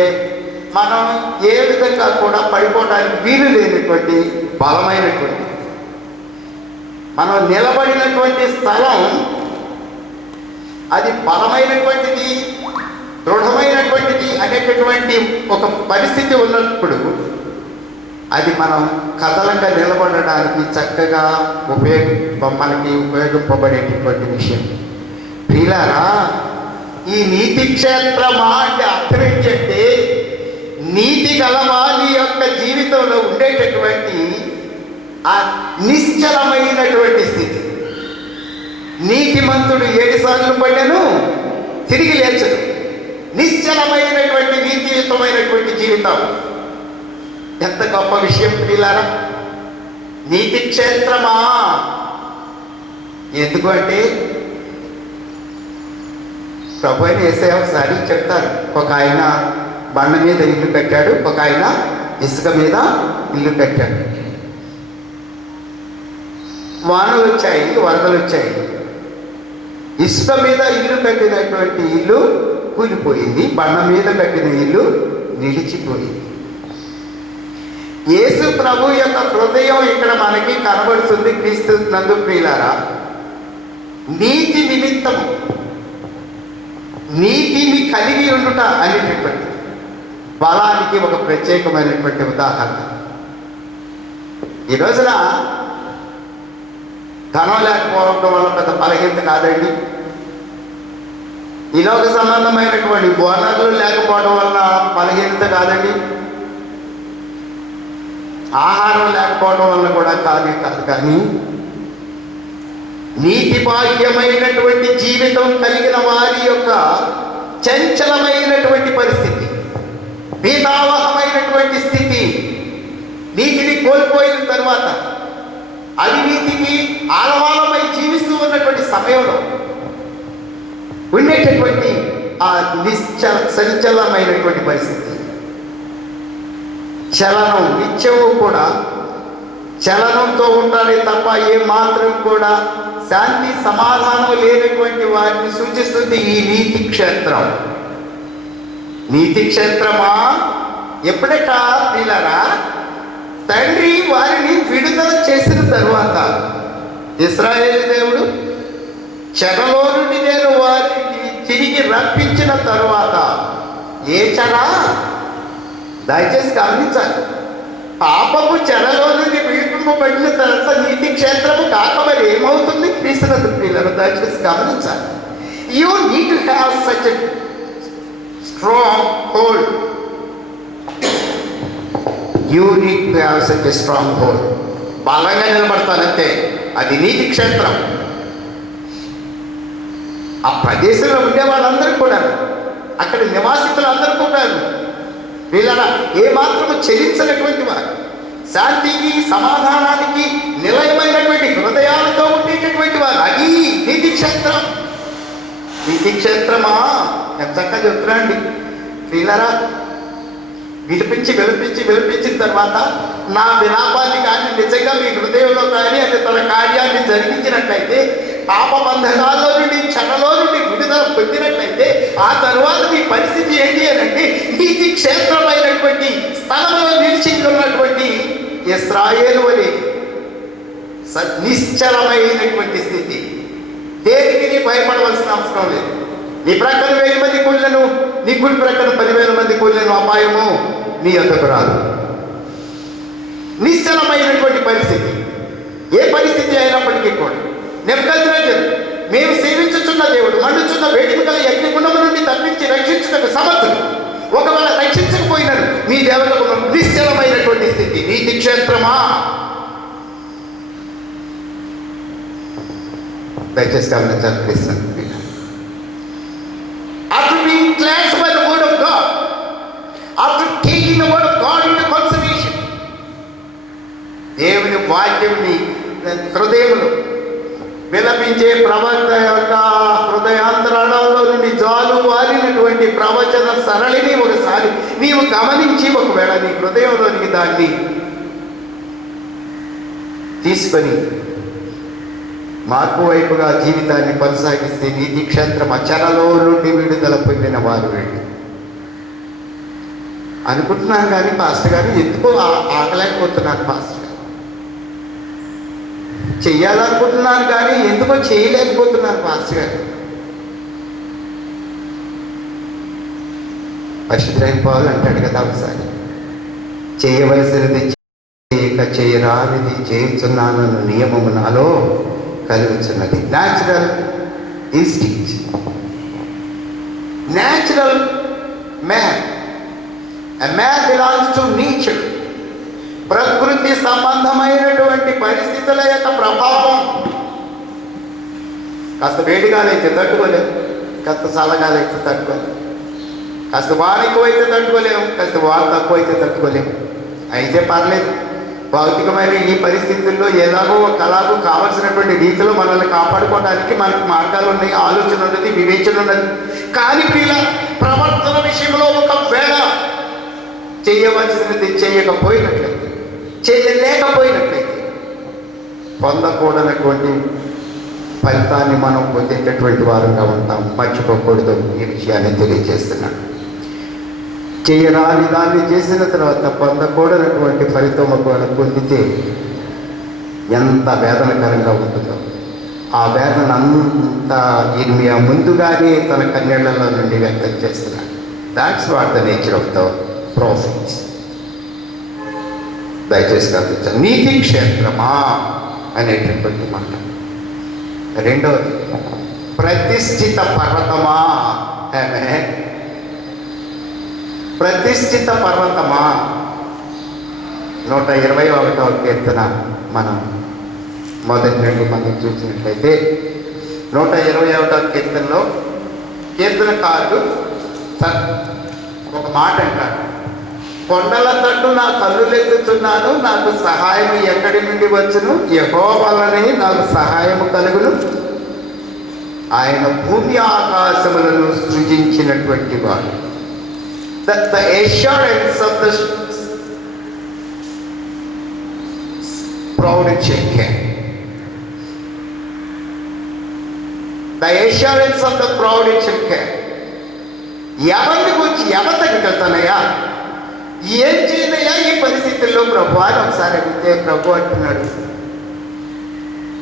మనం ఏ విధంగా కూడా పడిపోవడానికి వీలు లేనటువంటి బలమైనటువంటి, మనం నిలబడినటువంటి స్థలం అది బలమైనటువంటిది, దృఢమైనటువంటిది అనేటటువంటి ఒక పరిస్థితి ఉన్నప్పుడు అది మనం కదలంగా నిలబడడానికి చక్కగా మనకి ఉపయోగింపబడేటటువంటి విషయం. ప్రియులారా, ఈ నీతి క్షేత్రమా అంటే అర్థం ఏంటంటే నీతి గలవా నీ యొక్క జీవితంలో ఉండేటటువంటి ఆ నిశ్చలమైనటువంటి స్థితి. నీతిమంతుడు 7 సార్లు పడ్డను తిరిగి లేచడు. నిశ్చలమైనటువంటి నీతియుతమైనటువంటి జీవితం ఎంత గొప్ప విషయం ప్రియులారా. నీతి క్షేత్రమా ఎందుకు అంటే ప్రభు అయిన యేసయ్య ఒకసారి చెప్తారు. ఒక ఆయన బండ మీద ఇల్లు కట్టాడు, ఒక ఆయన ఇసుక మీద ఇల్లు కట్టాడు. వానలు వచ్చాయి, వరదలు వచ్చాయి. ఇసుక మీద ఇల్లు కట్టినటువంటి ఇల్లు కూలిపోయింది, బండ మీద కట్టిన ఇల్లు నిలిచిపోయింది. యేసు ప్రభు యొక్క హృదయం ఇక్కడ మనకి కనబడుతుంది. క్రీస్తు నందు ప్రియులారా, నీతి నిమిత్తము, నీతిని కలిగి ఉండుట అనేటటువంటి బలానికి ఒక ప్రత్యేకమైనటువంటి ఉదాహరణ. ఈ రోజున ధనం లేకపోవడం వల్ల పెద్ద బలహీనత కాదండి. ఈ లోక సంబంధమైనటువంటి వనరులు లేకపోవడం వల్ల బలహీనత కాదండి. ఆహారం లేకపోవడం వల్ల కూడా కాదు. కానీ నీతి బాహ్యమైనటువంటి జీవితం కలిగిన వారి యొక్క చంచలమైనటువంటి పరిస్థితి, భీతావహమైనటువంటి స్థితి, నీతిని కోల్పోయిన తర్వాత అవినీతికి ఆలవాలమై జీవిస్తూ ఉన్నటువంటి సమయంలో ఉండేటటువంటి ఆ సంచలమైనటువంటి పరిస్థితి, చలనం, నిత్యము కూడా చలనంతో ఉండాలి తప్ప ఏ మాత్రం కూడా శాంతి సమాధానం లేనటువంటి వారిని సూచిస్తుంది ఈ నీతి క్షేత్రం. నీతి క్షేత్రమా ఎప్పుడట పిల్లరా, తండ్రి వారిని విడుదల చేసిన తరువాత ఇశ్రాయేలు దేవుడు చెరలో నుండి నేను వారిని తిరిగి రప్పించిన తరువాత ఏ చెర, దయచేసి గమనించాలి, పాపపు చెరలో నుండి విడిపింపబడిన తర్వాత నీతి క్షేత్రము కాక మరి ఏమవుతుంది? క్రీస్తునందు ప్రియులను దయచేసి గమనించాలి. You need to have such a strong hold. You need to have such a strong hold. బలంగా నిలబడతానంతే, అది నీతి క్షేత్రం. ఆ ప్రదేశంలో ఉండే వాళ్ళందరూ కూడా, అక్కడ నివాసితులందరూ కూడా వీళ్ళ ఏమాత్రము చెల్లించినటువంటి వారు, శాంతికి సమాధానానికి నిలయమైనటువంటి హృదయాలతో ఉండేటటువంటి వారు, అది నీతి క్షేత్రం. నీతి క్షేత్రమా ఎంత చక్కగా చెప్తున్నాండి వీళ్ళరా. విలిపించిన తర్వాత నా విలాపాన్ని కానీ నిజంగా మీ హృదయంలో కానీ అది తన కార్యాన్ని జరిగించినట్లయితే, పాప బంధకాల్లో నుండి చెరలో నుండి విడుదల పొందినట్లయితే, ఆ తరువాత మీ పరిస్థితి ఏంటి అని అంటే నీతి క్షేత్రమైనటువంటి స్థలంలో నిలిచి ఉన్నటువంటి ఇశ్రాయేలు వలె నిశ్చలమైనటువంటి స్థితి. దేనికి నీ భయపడవలసిన అవసరం లేదు. నీ ప్రక్కన 1000 మంది కూలీలను, నీ కుడి ప్రక్కన 10,000 మంది కూలీలను అపాయము నీ యొద్దకు రాదు. నిశ్చలమైనటువంటి పరిస్థితి, ఏ పరిస్థితి అయినప్పటికీ కూడా నెబుకద్నెజరు మేము సేవించుచున్న దేవుడు మండుచున్న వేడిమి గల అగ్నిగుండము నుండి తప్పించి రక్షించుటకు సమర్థుడు. ఒకవేళ రక్షించకపోయినాడు మీ దేవతకు నిశ్చలమైనటువంటి స్థితి. నీతి క్షేత్రమా దయచేసి గమనించాలి Christian. After being cleansed by the word of God, after taking the word of God into consideration, దేవుని వాక్యంని హృదయంలో విలపించే ప్రవక్త యొక్క హృదయాంతరాళంలో నుండి జాలు వారినటువంటి ప్రవచన సరళిని ఒకసారి నీవు గమనించి ఒకవేళ నీ హృదయంలోనికి దాన్ని తీసుకొని మార్పు వైపుగా జీవితాన్ని కొనసాగిస్తే నీతి క్షేత్రం అచరలో నుండి విడుదల పొందిన వారు వీళ్ళు అనుకుంటున్నాను. కానీ పాస్టర్ గారు ఎందుకో ఆగలేకపోతున్నాను, పాస్టర్ గారు చెయ్యాలనుకుంటున్నాను కానీ ఎందుకో చేయలేకపోతున్నాను పాస్టర్ గారు. పరిశుద్ధుడైన పౌలు అంటాడు కదా ఒకసారి, చేయవలసినది చేయక చేయరానిది చేయుచున్నానన్న నియమము నాలో కలుగుతున్నది. Natural instinct, natural man, a man belongs to nature. ప్రకృతి సంబంధమైనటువంటి పరిస్థితుల యొక్క ప్రభావం. కాస్త వేడిగాలైతే తట్టుకోలేము, కాస్త చల్లగాలైతే తట్టుకోలేము, కాస్త వాన ఎక్కువైతే తట్టుకోలేము, కాస్త వాన తక్కువైతే తట్టుకోలేము. అయితే పర్లేదు, భౌతికమైన ఈ పరిస్థితుల్లో ఎలాగో ఒకలాగో కావలసినటువంటి రీతిలో మనల్ని కాపాడుకోవడానికి మనకు మార్గాలు ఉన్నాయి, ఆలోచన ఉన్నది, వివేచన ఉన్నది. కానీ ప్రియుల ప్రవర్తన విషయంలో ఒకవేళ చేయవలసినది చేయకపోయినట్లయితే, చేయలేకపోయినట్లయితే పొందకూడనటువంటి ఫలితాన్ని మనం పొందేటటువంటి వారంగా ఉంటాం. మర్చిపోకూడదు ఈ విషయాన్ని తెలియజేస్తున్నాను. చేయరాని దాన్ని చేసిన తర్వాత పొందకూడనటువంటి ఫలితం ఒకవేళ పొందితే ఎంత వేదనకరంగా ఉంటుందో, ఆ వేదన అంతా ఇర్మియా ముందుగానే తన కన్నీళ్లలో నుండి వ్యక్తం చేస్తున్నాడు. That's what the nature of the profits. దయచేసి గమనించాలి. నీతి క్షేత్రమా అనేటటువంటి మాట. రెండవది ప్రతిష్ఠిత పర్వతమా. ప్రతిష్ఠిత పర్వతమా. 121వ కీర్తన మనం మొదటి నుండి మనం చూసినట్లయితే 121వ కీర్తనలో కీర్తనకారుడు ఒక మాట అంటాడు, కొండల తట్టు నా కన్నులెత్తుచున్నాను, నాకు సహాయం ఎక్కడి నుండి వచ్చును, యెహోవా వలనే నాకు సహాయము కలుగును. ఆయన భూమి ఆకాశములను సృజించినటువంటి వాడు. The assurance of the proud Shekinah. The assurance of the proud Shekinah. ఎవరిని గురించి ఎవరి దగ్గరికి వెళ్తానయ్యా, ఏం చేయనయ్యా ఈ పరిస్థితుల్లో ప్రభు అని ఒకసారి అడిగితే ప్రభు అంటున్నాడు,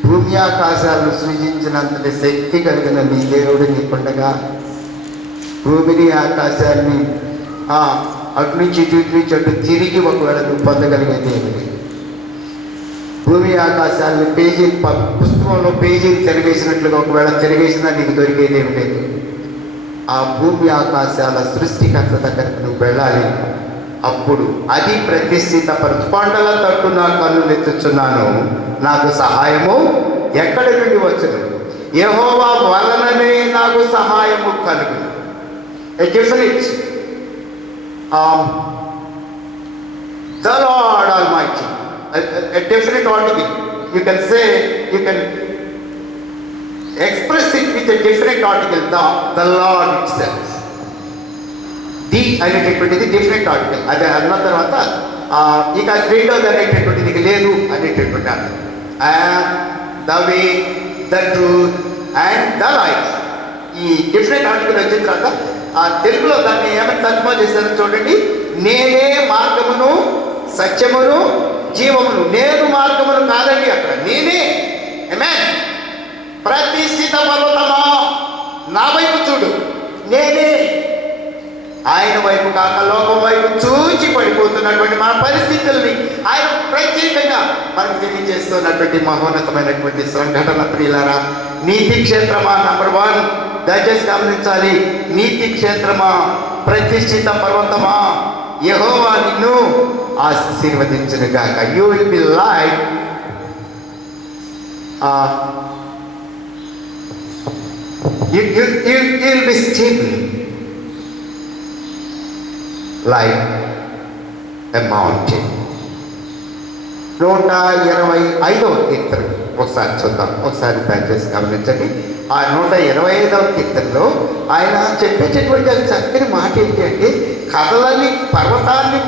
భూమి ఆకాశాలను సృజించినంతటి శక్తి కలిగిన నీ దేవుడు నీకుండగా భూమిని ఆకాశాన్ని అటు నుంచి ఇటు నుంచి అటు తిరిగి ఒకవేళ నువ్వు పొందగలిగేది ఏమి లేదు. భూమి ఆకాశాలను పేజీ పుస్తకంలో పేజీని తిరగేసినట్లుగా ఒకవేళ తిరగేసినా నీకు దొరికేది ఏమి లేదు. ఆ భూమి ఆకాశాల సృష్టికర్త దగ్గరకు నువ్వు వెళ్ళాలి. అప్పుడు అది ప్రతిష్ఠిత కొండల తట్టు నా కన్నులు ఎత్తుచున్నాను, నాకు సహాయము ఎక్కడి నుండి వచ్చును, యెహోవా వలననే నాకు సహాయము కలుగును. A different the Lord Almighty, a different article. You can say, you can express it with a different article, the Lord itself. The అనేటటువంటిది డిఫరెంట్ ఆర్టికల్. అది అన్న తర్వాత ఇక రెండోది అనేటటువంటిది లేదు అనేటటువంటి అర్థం. The way, the truth and the life. ఈ డిఫరెంట్ ఆర్టికల్ వచ్చిన తర్వాత తెలుగులో దాన్ని ఏమైనా తర్జుమా చేశారో చూడండి. నేనే మార్గమును సత్యమును జీవమును. నేను మార్గమును కాదండి, అక్కడ నేనే. ఆమేన్. ప్రతిష్ఠిత పర్వతమా, నా వైపు చూడు, నేనే. ఆయన వైపు కాక లోకం వైపు చూచి పడిపోతున్నటువంటి మన పరిస్థితుల్ని ఆయన ప్రత్యేకంగా మనకు తెలియజేస్తున్నటువంటి మహోన్నతమైనటువంటి సంఘటన. ప్రియులారా, నీతి క్షేత్రమా నంబర్ 1. దయచేసి గమనించాలి. నీతి క్షేత్రమా, ప్రతిష్ఠిత పర్వతమా, యెహోవా నిన్ను ఆశీర్వదించును గాక. You will be like You'll be stable like a mountain. 125వ కీర్తన ఒకసారి చూద్దాం, ఒకసారి దయచేసి గమనించండి. ఆ 125వ కీర్తనలో ఆయన చెప్పేటటువంటి చక్కని మాట ఏంటి అంటే, కథలని పర్వతాన్ని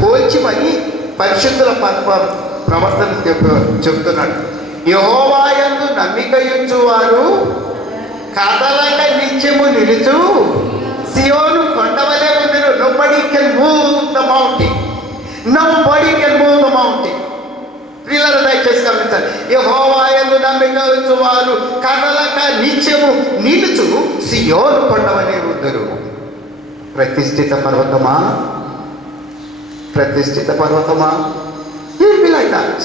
పోల్చి మరి పరిశుద్ధుల ప్రవర్తన చెప్తున్నాడు. యెహోవా యందు నమ్మిక ఉంచువారు కదలక నిత్యము నిలుచు సియోను కొండవలే ఉండును. Nobody can move the mountain. Nobody can move the mountain. ప్రియులారా దయచేసి గమనించాలి. యెహోవా యందు నమ్మిక ఉంచువారు కదలక నిత్యము నిలుచు సియోను కొండవలే ఉండును. ప్రతిష్ఠిత పర్వతమా, ప్రతిష్ఠిత పర్వతమా, you will be like that.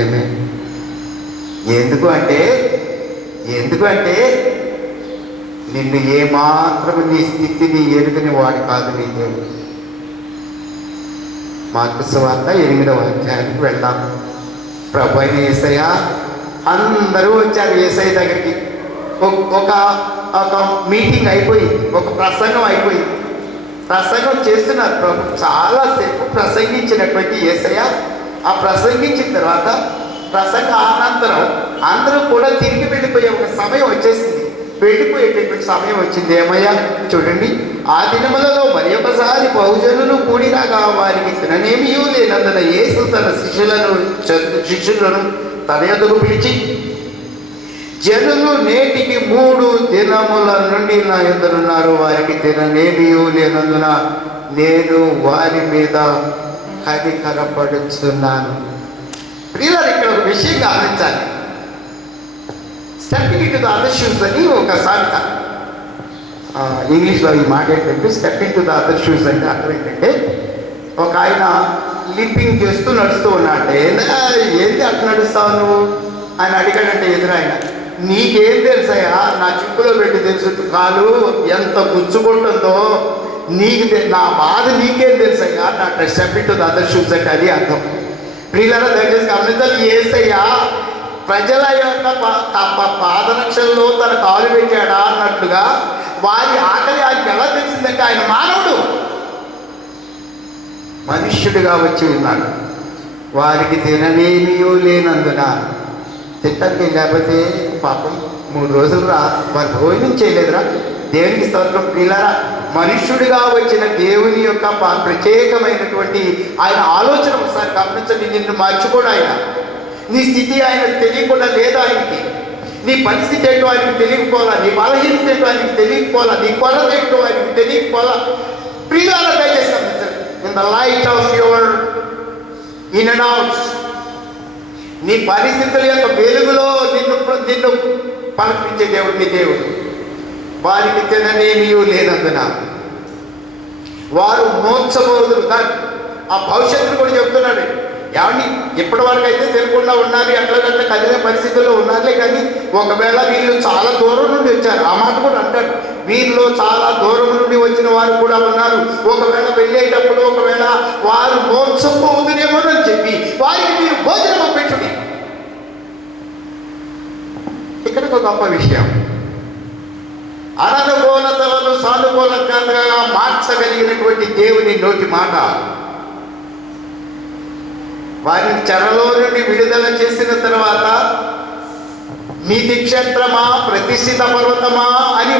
Amen. ఎందుకంటే నిన్ను ఏమాత్రం నీ స్థితిని ఎరుగని వాడు కాదు నీ దేవుడు. మార్కు సువార్త 8వ అధ్యాయానికి వెళ్దాం. ప్రభు అయిన యేసయ్య అందరూ వచ్చారు యేసయ్య దగ్గరికి. ఒక మీటింగ్ అయిపోయి, ఒక ప్రసంగం అయిపోయి, ప్రసంగం చేస్తున్నారు ప్రభు. చాలాసేపు ప్రసంగించినటువంటి యేసయ్య ఆ ప్రసంగించిన తర్వాత ప్రసంగ అనంతరం అందరూ కూడా తిరిగి వెళ్ళిపోయే ఒక సమయం వచ్చేసింది. వెళ్ళిపోయేటటువంటి సమయం వచ్చింది. ఏమయ్యా చూడండి, ఆ దినములలో మరి ఒకసారి బహుజనులు కూడినాగా వారికి తిననేమీ లేనందున యేసు తన శిష్యులను తన యొద్దకు పిలిచి, జనులు నేటికి 3 దినముల నుండి నా యొద్దనున్నారు, వారికి తిననేమీ లేనందున నేను వారి మీద కనికరపడుచున్నాను. ప్రియులారా, ఇక్కడ ఒక విషయం గమనించాలి. Stepping into the other shoes అని ఒక సామెత. ఇంగ్లీష్లో ఈ మాట ఏంటంటే, stepping to the other shoes అంటే అర్థం ఏంటంటే, ఒక ఆయన లింపింగ్ చేస్తూ నడుస్తూ ఉన్నాడు. ఏంటి అట్లా నడుస్తావు నువ్వు ఆయన అడిగాడంటే ఎదురాయన, నీకేం తెలుసాయా, నా చిప్పులో పెట్టి తెలుసు కాలు ఎంత గుచ్చుకుంటుందో నీకు, నా బాధ నీకేం తెలుసయ్యా, నా stepping to the other shoes అంటే అది అర్థం. ప్రియులారా దయచేసి గమనించాలి. యేసయ్య ప్రజల యొక్క పాదరక్షల్లో తన కాలు పెట్టాడా అన్నట్లుగా వారి ఆకలి ఆయనకి ఎలా తెలిసిందంటే, ఆయన మానవుడు, మనుష్యుడిగా వచ్చి ఉన్నాడు. వారికి తిననేమీ లేనందున, తిట్టండి లేకపోతే పాపం 3 రోజులు వారు భోజనం చేయలేదురా. దేవునికి స్తోత్రం. ప్రియులారా, మనుష్యుడిగా వచ్చిన దేవుని యొక్క ప్రత్యేకమైనటువంటి ఆయన ఆలోచన ఒకసారి గమనించండి. నిన్ను మర్చిపోడు ఆయన. నీ స్థితి ఆయనకు తెలియకుండా లేదు. ఆయనకి నీ పరిస్థితి ఏంటో ఆయనకు తెలియకపోవాలా, నీ బలహీనత ఏంటో ఆయనకు తెలియకపోవాలా, నీ కొరత ఏంటో ఆయనకు తెలియకపోవాలా. ప్రియులారా దయచేసి గమనించండి. In the light of your in and outs, నీ పరిస్థితుల యొక్క వెలుగులో నిన్ను పలకరించే దేవుడు నీ దేవుడు. వారికి తిననేమీ లేనందున వారు మోక్షబోధులు. ఆ భవిష్యత్తును కూడా చెప్తున్నాడు. ఏమండి, ఇప్పటి వరకు అయితే తెలియకుండా ఉండాలి, అట్లా కదిలే పరిస్థితుల్లో ఉన్నారులే, కానీ ఒకవేళ వీళ్ళు చాలా దూరం నుండి వచ్చారు, ఆ మాట కూడా అంటాడు. వీరిలో చాలా దూరం నుండి వచ్చిన వారు కూడా ఉన్నారు. ఒకవేళ వెళ్ళేటప్పుడు ఒకవేళ వారు మోక్షపోదునేమోనని చెప్పి వారికి మీరు భోజనం పెట్టుడి. ఇక్కడ ఒక గొప్ప విషయం, అననుకూలతలను సానుకూలంగా మార్చగలిగినటువంటి దేవుని నోటి మాట. వారిని చెరలో నుండి విడుదల చేసిన తర్వాత, నీతి క్షేత్రమా, ప్రతిష్ఠిత పర్వతమా అని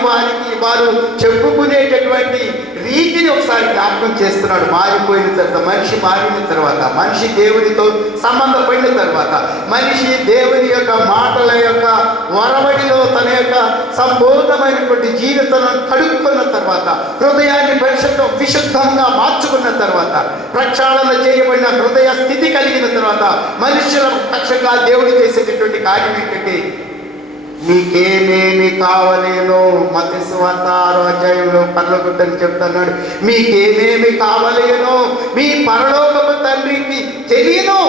వారు చెప్పుకునేటటువంటి రీతిని ఒకసారి జ్ఞాపకం చేస్తున్నాడు. మారిపోయిన తర్వాత, మనిషి మారిన తర్వాత, మనిషి దేవునితో సంబంధపడిన తర్వాత, మనిషి దేవుని యొక్క మాటల యొక్క వరవడిలో తన యొక్క సంపూర్ణమైనటువంటి జీవితాలను కడుక్కున్న తర్వాత, హృదయాన్ని విశుద్ధంగా మార్చుకున్న తర్వాత, ప్రక్షాళన చేయబడిన హృదయ స్థితి కలిగిన తర్వాత, మనుషుల పక్షంగా దేవుడు చేసేటటువంటి కార్యం ఏంటంటే, మీకేమేమి కావలేనో, మత్తయి సువార్త 6వ అధ్యాయంలో పరలోకని చెప్తున్నాడు. మీకేమేమి కావలేనో మీ పరలోకపు తండ్రికి తెలియను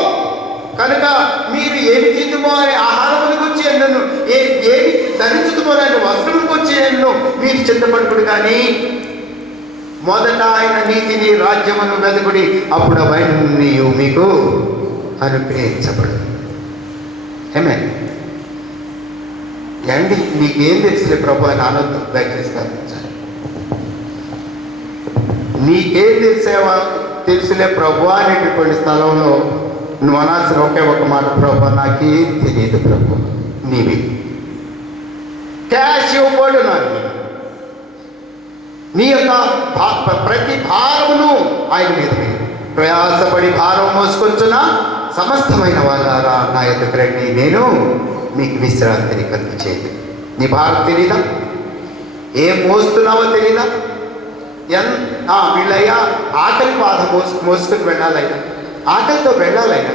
కనుక మీరు ఏమి తిందుమో అనే ఆహారమును గురించి ఎన్నను, ఏమి ధరించుతుమో అనే వస్త్రమును గురించి ఎన్నో మీరు చింతపడుకుడు. కానీ మొదట ఆయన నీతిని రాజ్యమును వెతుకుడి, అప్పుడు అవన్నీ మీకు అనుగ్రహించబడు. ఆమేన్. ఏమండి నీకేం తెలుసులే ప్రభు అని ఆనందం దయచేసి గమనించాలి. నీకేం తెలుసులే ప్రభు అనేటటువంటి స్థలంలో నువ్వు అనాల్సిన ఒకే ఒక మాట, ప్రభు నాకేం తెలియదు ప్రభు, నీవి క్యాష్ ఇవ్వబడు నాకు. నీ యొక్క ప్రతి భారమును ఆయన మీద ప్రయాసపడి భారం మోసుకొచ్చున్న సమస్తమైన వాళ్ళారా నా ఎదుకు రండి, నేను మీకు విశ్రాంతిని కలుగు చేయదు. నీ భారం తెలీదా? ఏం మోస్తున్నావో తెలీదా? వీళ్ళయ్యా ఆకలి బాధ మోసుకొని వెళ్ళాలైనా, ఆకలితో వెళ్ళాలైనా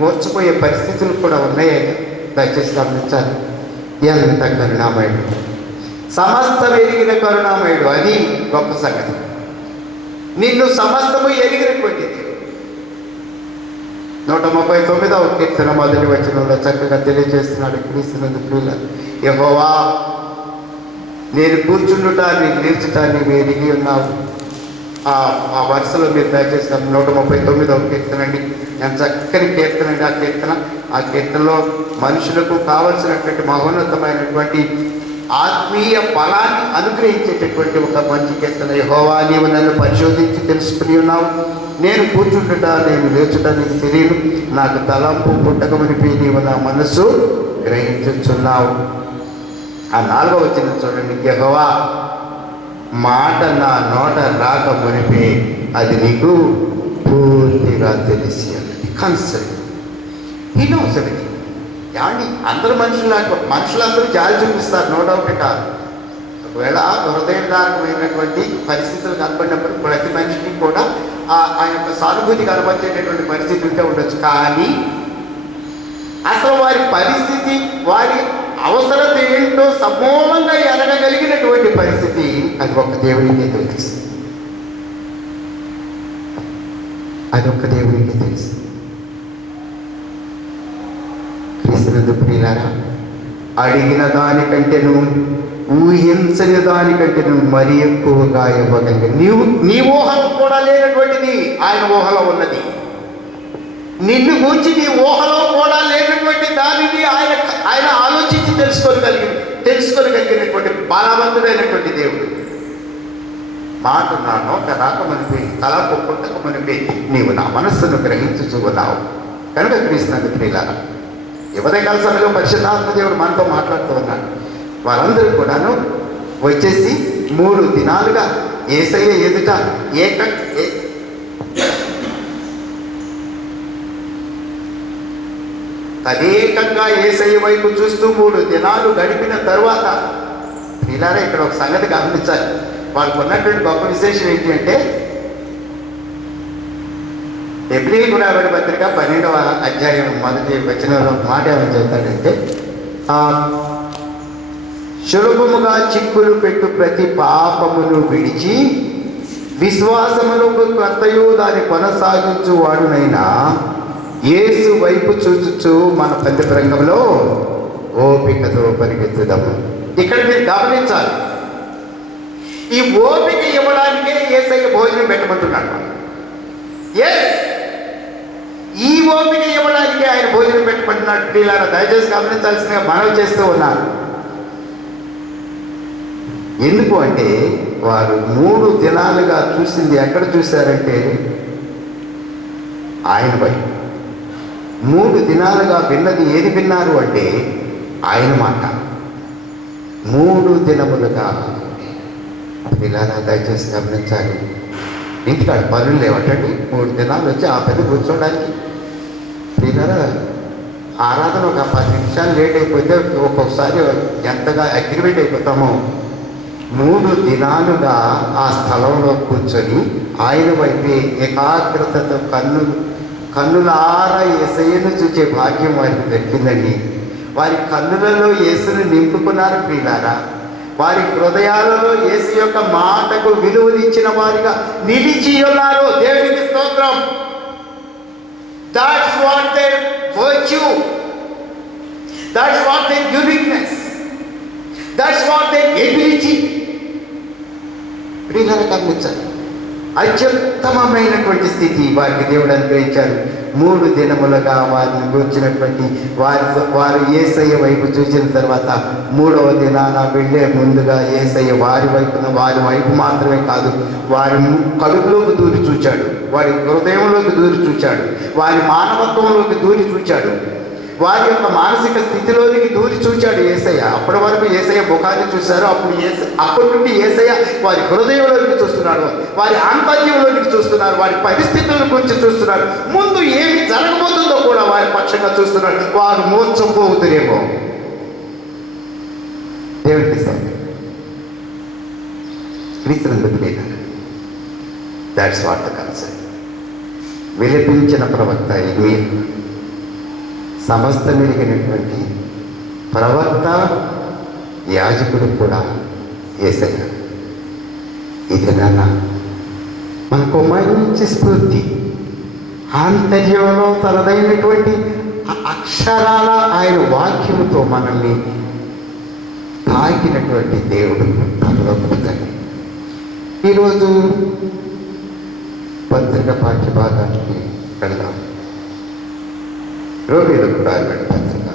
మోర్చిపోయే పరిస్థితులు కూడా ఉన్నాయైనా దయచేసి గమనించాలి. ఎంత కరుణామయుడు, సమస్తం ఎరిగిన కరుణామయుడు, అది గొప్ప సంగతి. నిన్ను సమస్తము ఎరిగినటువంటి 139వ కీర్తన మొదటి వచనంలో చక్కగా తెలియజేస్తున్నాడు క్రీస్తునందు ప్రియుల, యెహోవా నేను కూర్చుండుట నీకు నిల్చుట నీవు ఎరిగి ఉన్నావు. ఆ వరుసలో మీరు దయచేసి 139వ కీర్తన అండి, ఎంత చక్కని కీర్తన అండి ఆ కీర్తనలో మనుషులకు కావలసినటువంటి మహోన్నతమైనటువంటి ఆత్మీయ బలాన్ని అనుగ్రహించేటటువంటి ఒక మంచి కీర్తన. యెహోవా నీవు నన్ను పరిశోధించి తెలుసుకుని ఉన్నావు, నేను కూర్చుంటుట నేను లేచుట నీకు తెలియదు, నాకు తలంపు పుట్టకమనిపి నీవు నా మనస్సు గ్రహించుచున్నావు. ఆ 4వ వచనం చూడండి, యెహోవా మాట నా నోట రాక మునిపి అది నీకు పూర్తిగా తెలిసి అన్నది. కన్సల్ట్ ఈ నోస్ ఎవ్రీథింగ్. ఏమండి అందరూ మనుషులందరూ జాలి చూపిస్తారు, నో డౌట్ కాదు. ఒకవేళ హృదయదారకమైనటువంటి పరిస్థితులు కనపడినప్పుడు ప్రతి మనిషికి కూడా ఆ యొక్క సానుభూతి కనపరిచేటటువంటి పరిస్థితి ఉంటే ఉండొచ్చు. కానీ అసలు వారి పరిస్థితి, వారి అవసరత ఏంటో సమూలంగా ఎనగగలిగినటువంటి పరిస్థితి అది ఒక్క దేవునికే తెలుసు. అది ఒక్క దేవునికే తెలుసు. క్రీస్తునందు ప్రియులారా, అడిగిన దానికంటేను ఊహించని దానికంటేను మరీ ఎక్కువగా ఇవ్వగలిగి నీ ఊహలో కూడా లేనటువంటిది ఆయన ఊహలో ఉన్నది. నిన్ను గురించి నీ ఊహలో కూడా లేనటువంటి దానిని ఆయన ఆలోచించి తెలుసుకోగలిగినటువంటి బలవంతుడైనటువంటి దేవుడు. మాట నా నోట రాకమనిపి తలపు పుట్టకమనిపి నీవు నా మనస్సును గ్రహించుచూ ఉన్నావు. కనుక క్రీస్తునందు ప్రియులారా, ఉదయకాల సమయంలో పరిశుద్ధాత్మ దేవుడు మనతో మాట్లాడుతూ ఉన్నాడు. వాళ్ళందరూ కూడాను వచ్చేసి 3 దినాలుగా యేసయ్య ఎదుట తదేకంగా యేసయ్య వైపు చూస్తూ 3 దినాలు గడిపిన తరువాత ప్రియులారా, ఇక్కడ ఒక సంగతి గమనించాలి. వాళ్ళకు ఉన్నటువంటి గొప్ప విశేషం ఏంటి అంటే, హెబ్రీయులకు రాయబడిన పత్రిక 12వ అధ్యాయం మొదటి వచనంలో మాట ఏమని చెబుతాడంటే, సులభముగా చిక్కులు పెట్టు ప్రతి పాపమును విడిచి విశ్వాసములకు కర్తయు దాన్ని కొనసాగించు వాడునైనా యేసు వైపు చూచుచు మన పెద్ద రంగంలో ఓపికతో పరిగెత్తుదాము. ఇక్కడ మీరు గమనించాలి, ఈ ఓపిక ఇవ్వడానికే యేసయ్య భోజనం పెట్టమంటున్నాడు. ఈ ఓపిక ఇవ్వడానికి ఆయన భోజనం పెట్టమంటున్నాడు. పిల్లల దయచేసి గమనించాల్సిందిగా మనవి చేస్తూ ఉన్నారు. ఎందుకు అంటే వారు 3 దినాలుగా చూసింది ఎక్కడ చూశారంటే ఆయన వైపు. 3 దినాలుగా విన్నది ఏది విన్నారు అంటే ఆయన మాట. 3 దినములుగా పిల్లల దయచేసి గమనించాలి. ఇంటికాడ పనులు లేవటండి, 3 దినాలు వచ్చి ఆ పని కూర్చోడానికి. పిల్లల ఆరాధన ఒక 10 నిమిషాలు లేట్ అయిపోతే ఒక్కొక్కసారి ఎంతగా అగ్రిమెంట్ అయిపోతామో. 3 దినాలుగా ఆ స్థలంలో కూర్చొని ఆయన వైపే ఏకాగ్రతతో కన్నులారా యేసయ్యను చూసే భాగ్యం వారికి దొరికిందండి. వారి కన్నులలో యేసును నింపుకున్నారు ప్రియులారా. వారి హృదయాలలో యేసు యొక్క మాటకు విలువనిచ్చిన వారిగా నిలిచి ఉన్నారు. దేవునికి స్తోత్రం. That's what their virtue, that's what their uniqueness, that's what their ability. ప్రియులారా గమనించాలి, అత్యుత్తమమైనటువంటి స్థితి వారికి దేవుడు అనుగ్రహించారు. 3 దినములుగా వారిని కూర్చున్నటువంటి వారు యేసయ్య వైపు చూసిన తర్వాత 3వ దినాన వెళ్ళే ముందుగా యేసయ్య వారి వైపు మాత్రమే కాదు, వారి కడుపులోకి దూరి చూచాడు, వారి హృదయంలోకి దూరి చూచాడు, వారి మానవత్వంలోకి దూరి చూచాడు, వారి యొక్క మానసిక స్థితిలోనికి దూరి చూచాడు యేసయ్య. అప్పటి వరకు యేసయ్య ముఖాన్ని చూశారు, అప్పటి నుండి యేసయ్య వారి హృదయంలోనికి చూస్తున్నాడు, వారి ఆంతర్యంలోనికి చూస్తున్నారు, వారి పరిస్థితుల గురించి చూస్తున్నారు, ముందు ఏమి జరగబోతుందో కూడా వారి పక్షంగా చూస్తున్నాడు. వారు మోసపోతురేమో. దేవుడికి క్రీస్తునందుకు లేదారు. That's what the concern. విలపించిన ప్రవక్త ఇది సమస్త మెలిగినటువంటి ప్రవక్త, యాజకుడు కూడా యేసయ్య. ఇది నాన్న మనకు మంచి స్ఫూర్తి. ఆంతర్యంలో తనదైనటువంటి అక్షరాల ఆయన వాక్యముతో మనల్ని తాకినటువంటి దేవుడు పరలోకపు తండ్రి. ఈరోజు పత్రిక పాఠ్య భాగానికి వెళ్దాం. రోమీయులకు రాసిన పత్రిక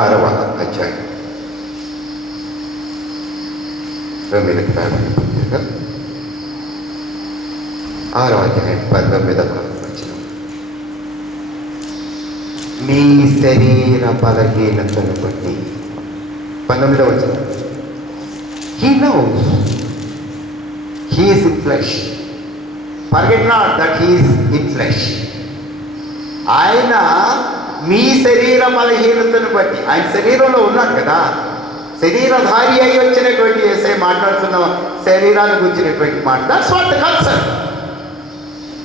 6వ అధ్యాయం. రోమీయులకు రాసిన పత్రిక 6వ అధ్యాయం 19వ వచనం. మీ శరీర బలహీనతను బట్టి 19వ వచనం. He knows he is in flesh. Forget not that he is in flesh. ఆయన మీ శరీర బలహీనతను బట్టి, ఆయన శరీరంలో ఉన్నాడు కదా, శరీరధారి అయి వచ్చినటువంటి యేసయ్య మాట్లాడుతున్న శరీరాన్ని గురించినటువంటి మాట. That's what the concern.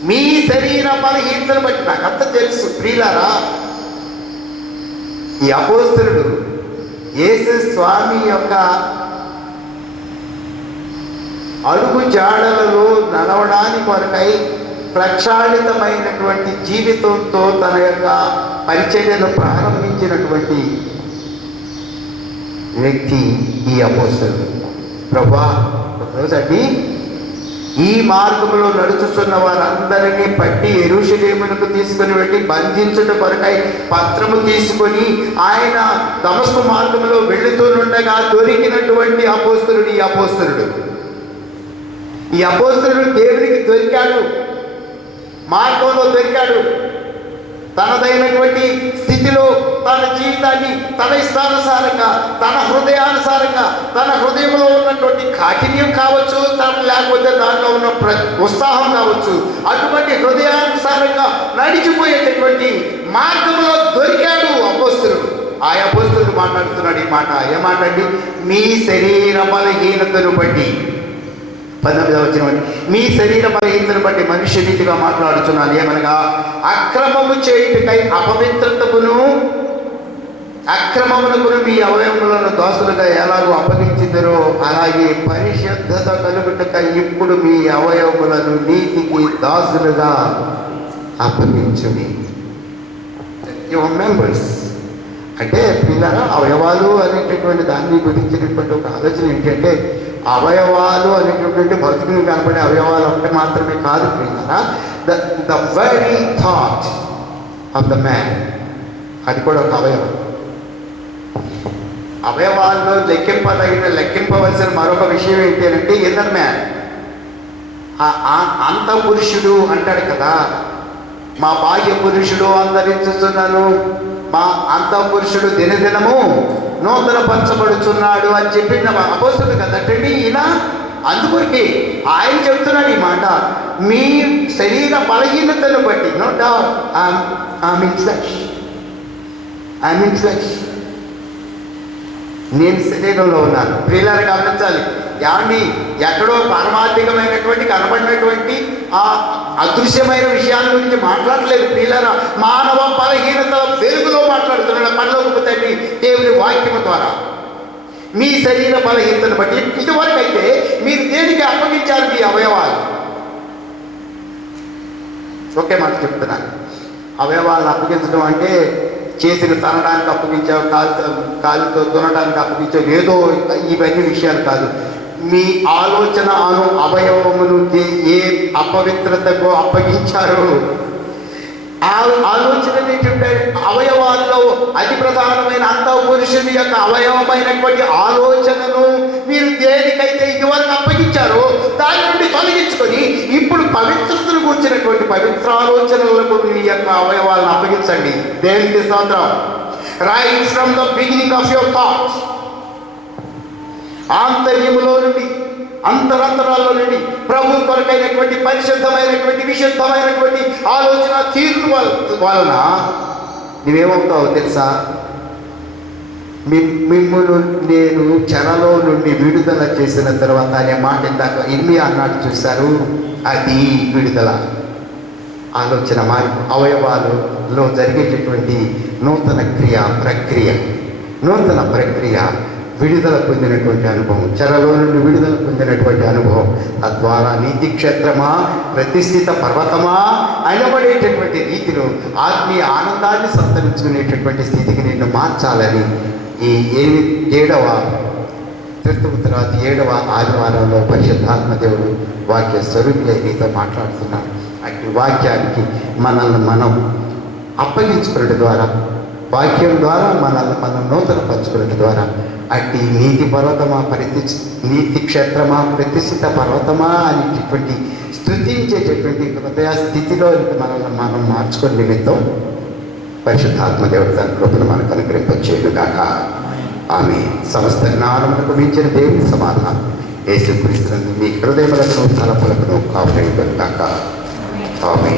మీ శరీర బలహీనతను బట్టి. నాకంతా తెలుసు ప్రియులారా, ఈ అపోస్తలుడు యేసు స్వామి యొక్క అడుగు జాడలలో నడవడానికి కొరకై ప్రక్షాళితమైనటువంటి జీవితంతో తన యొక్క పరిచర్యను ప్రారంభించినటువంటి వ్యక్తి ఈ అపోస్తలుడు. ప్రభువా, ఒకరోజండి ఈ మార్గంలో నడుచుతున్న వారందరినీ పట్టి యెరూషలేమునకు తీసుకుని వెళ్ళి బంధించుట కొరకై పత్రము తీసుకొని ఆయన దమస్కు మార్గంలో వెళుతుండగా దొరికినటువంటి అపోస్తలుడు ఈ అపోస్తలుడు. ఈ అపోస్తలుడు దేవునికి దొరికాడు, మార్గంలో దొరికాడు. తనదైనటువంటి స్థితిలో తన జీవితాన్ని తన ఇష్టానుసారంగా, తన హృదయానుసారంగా, తన హృదయంలో ఉన్నటువంటి కాఠిన్యం కావచ్చు, లేకపోతే దాంట్లో ఉన్న ఉత్సాహం కావచ్చు, అటువంటి హృదయానుసారంగా నడిచిపోయేటటువంటి మార్గంలో దొరికాడు అపోస్తలుడు. ఆ అపోస్తలుడు మాట్లాడుతున్నాడు ఈ మాట. ఏమాటండి? మీ శరీర బలహీనతను బట్టి. 19వ వచనం. మీ శరీర బలహీనతను బట్టి మనుష్య రీతిగా మాట్లాడుతున్నాను. ఏమనగా, అక్రమము చేయుటకై అక్రమమునకును మీ అవయవములను దోషులుగా ఎలాగో అప్పగించిందరో అలాగే పరిశుద్ధత కలుగుటకై ఇప్పుడు మీ అవయవములను నీతికి దాసులుగా అప్పగించుడి. యువర్ మెంబర్స్ అంటే పిల్లల అవయవాలు అనేటటువంటి దాన్ని గురించినటువంటి ఒక ఆలోచన ఏంటంటే, అవయవాలు అనేటటువంటి భౌతికంగా కనపడే అవయవాలు ఒకటి మాత్రమే కాదు పిల్లరా, the very thought of the man, అది కూడా ఒక అవయవం. అవయవాల్లో లెక్కింపవలసిన మరొక విషయం ఏంటి అంటే ఇన్నర్ మ్యాన్. అంత పురుషుడు అంటాడు కదా, మా బాహ్య పురుషుడు అంతరించుతున్నాను, మా అంత పురుషుడు దినదినము నూతన పరచబడుచున్నాడు అని చెప్పిన అపోస్తలుడు కదండి ఈయన. అందుకొరికి ఆయన చెప్తున్నాడు ఈ మాట, మీ శరీర బలహీనతను బట్టి. No doubt I'm in flesh, నేను శరీరంలో ఉన్నాను. ప్రియులారా గమనించాలి, ఏమండి, ఎక్కడో పారమార్థికమైనటువంటి కనబడినటువంటి ఆ అదృశ్యమైన విషయాల గురించి మాట్లాడలేదు ప్రియులారా. మానవ బలహీనత వెలుగులో మాట్లాడుతున్నాడు పరలోకపు తండ్రి దేవుని వాక్యము ద్వారా. మీ శరీర బలహీనతను బట్టి ఇదివరకు అయితే మీరు దేనికి అప్పగించారు మీ అవయవాలు? ఒకే మాట చెప్తున్నాను, అవయవాలను అప్పగించడం అంటే చేతిని తనడానికి అప్పగించావు, కాలుతో దున్నడానికి అప్పగించావు, ఏదో ఇవన్నీ విషయాలు కాదు. మీ ఆలోచన అవయవమును ఏ అపవిత్రతకు అప్పగించారు. ఆలోచన ఏంటంటే అవయవాల్లో అతి ప్రధానమైన అంత పురుషుని యొక్క అవయవమైనటువంటి ఆలోచనను మీరు దేనికైతే ఇదివరకు అప్పగించారో దాని నుండి తొలగించుకొని ఇప్పుడు పవిత్రతను కూర్చున్నటువంటి పవిత్ర ఆలోచనలకు మీ యొక్క అవయవాలను అప్పగించండి. దేవునికి స్తోత్రం. Right from the beginning of your thoughts, ఆంతర్యములో నుండి అంతరంతరాల్లో నుండి ప్రభు కొరకైనటువంటి పరిశుద్ధమైనటువంటి విశుద్ధమైనటువంటి ఆలోచన తీర్పు వలన నువ్వేమవుతావు తెలుసా? మిమ్మల్ని నేను చెరలో నుండి విడుదల చేసిన తర్వాత అనే మాట ఇందాక ఇర్మియా అన్నాడు చూశారు. అది విడుదల ఆలోచన మార్పు అవయవాలలో జరిగేటటువంటి నూతన ప్రక్రియ విడుదల పొందినటువంటి అనుభవం, చెరలో నుండి విడుదల పొందినటువంటి అనుభవం. తద్వారా నీతి క్షేత్రమా ప్రతిష్ఠిత పర్వతమా అనబడేటటువంటి రీతిలో ఆత్మీయ ఆనందాన్ని సంతరించుకునేటటువంటి స్థితికి నిన్ను మార్చాలని ఈ 7వ తర్వాత 7వ ఆదివారంలో పరిశుద్ధాత్మ దేవుడు వాక్య స్వరూపి నీతో మాట్లాడుతున్నాడు. అట్టి వాక్యానికి మనల్ని మనం అప్పగించుకున్నట్టు ద్వారా, వాక్యం ద్వారా మనల్ని మనం నూతన పరచుకున్నట్టు ద్వారా అట్టి నీతి పర్వతమా నీతి క్షేత్రమా ప్రతిష్ఠిత పర్వతమా అనేటటువంటి స్తుతించేటటువంటి హృదయ స్థితిలో మనల్ని మనం మార్చుకొని నిమిత్తం పరిశుద్ధాత్మ దేవుడు దాని కృపను మనకు అనుగ్రహింపచేయుగాక. ఆమె సమస్త జ్ఞానములకు మించిన దేవుని సమాధానం యేసుక్రీస్తునందు మీ హృదయములను తలపులను కాపాడుగాక. ఆమె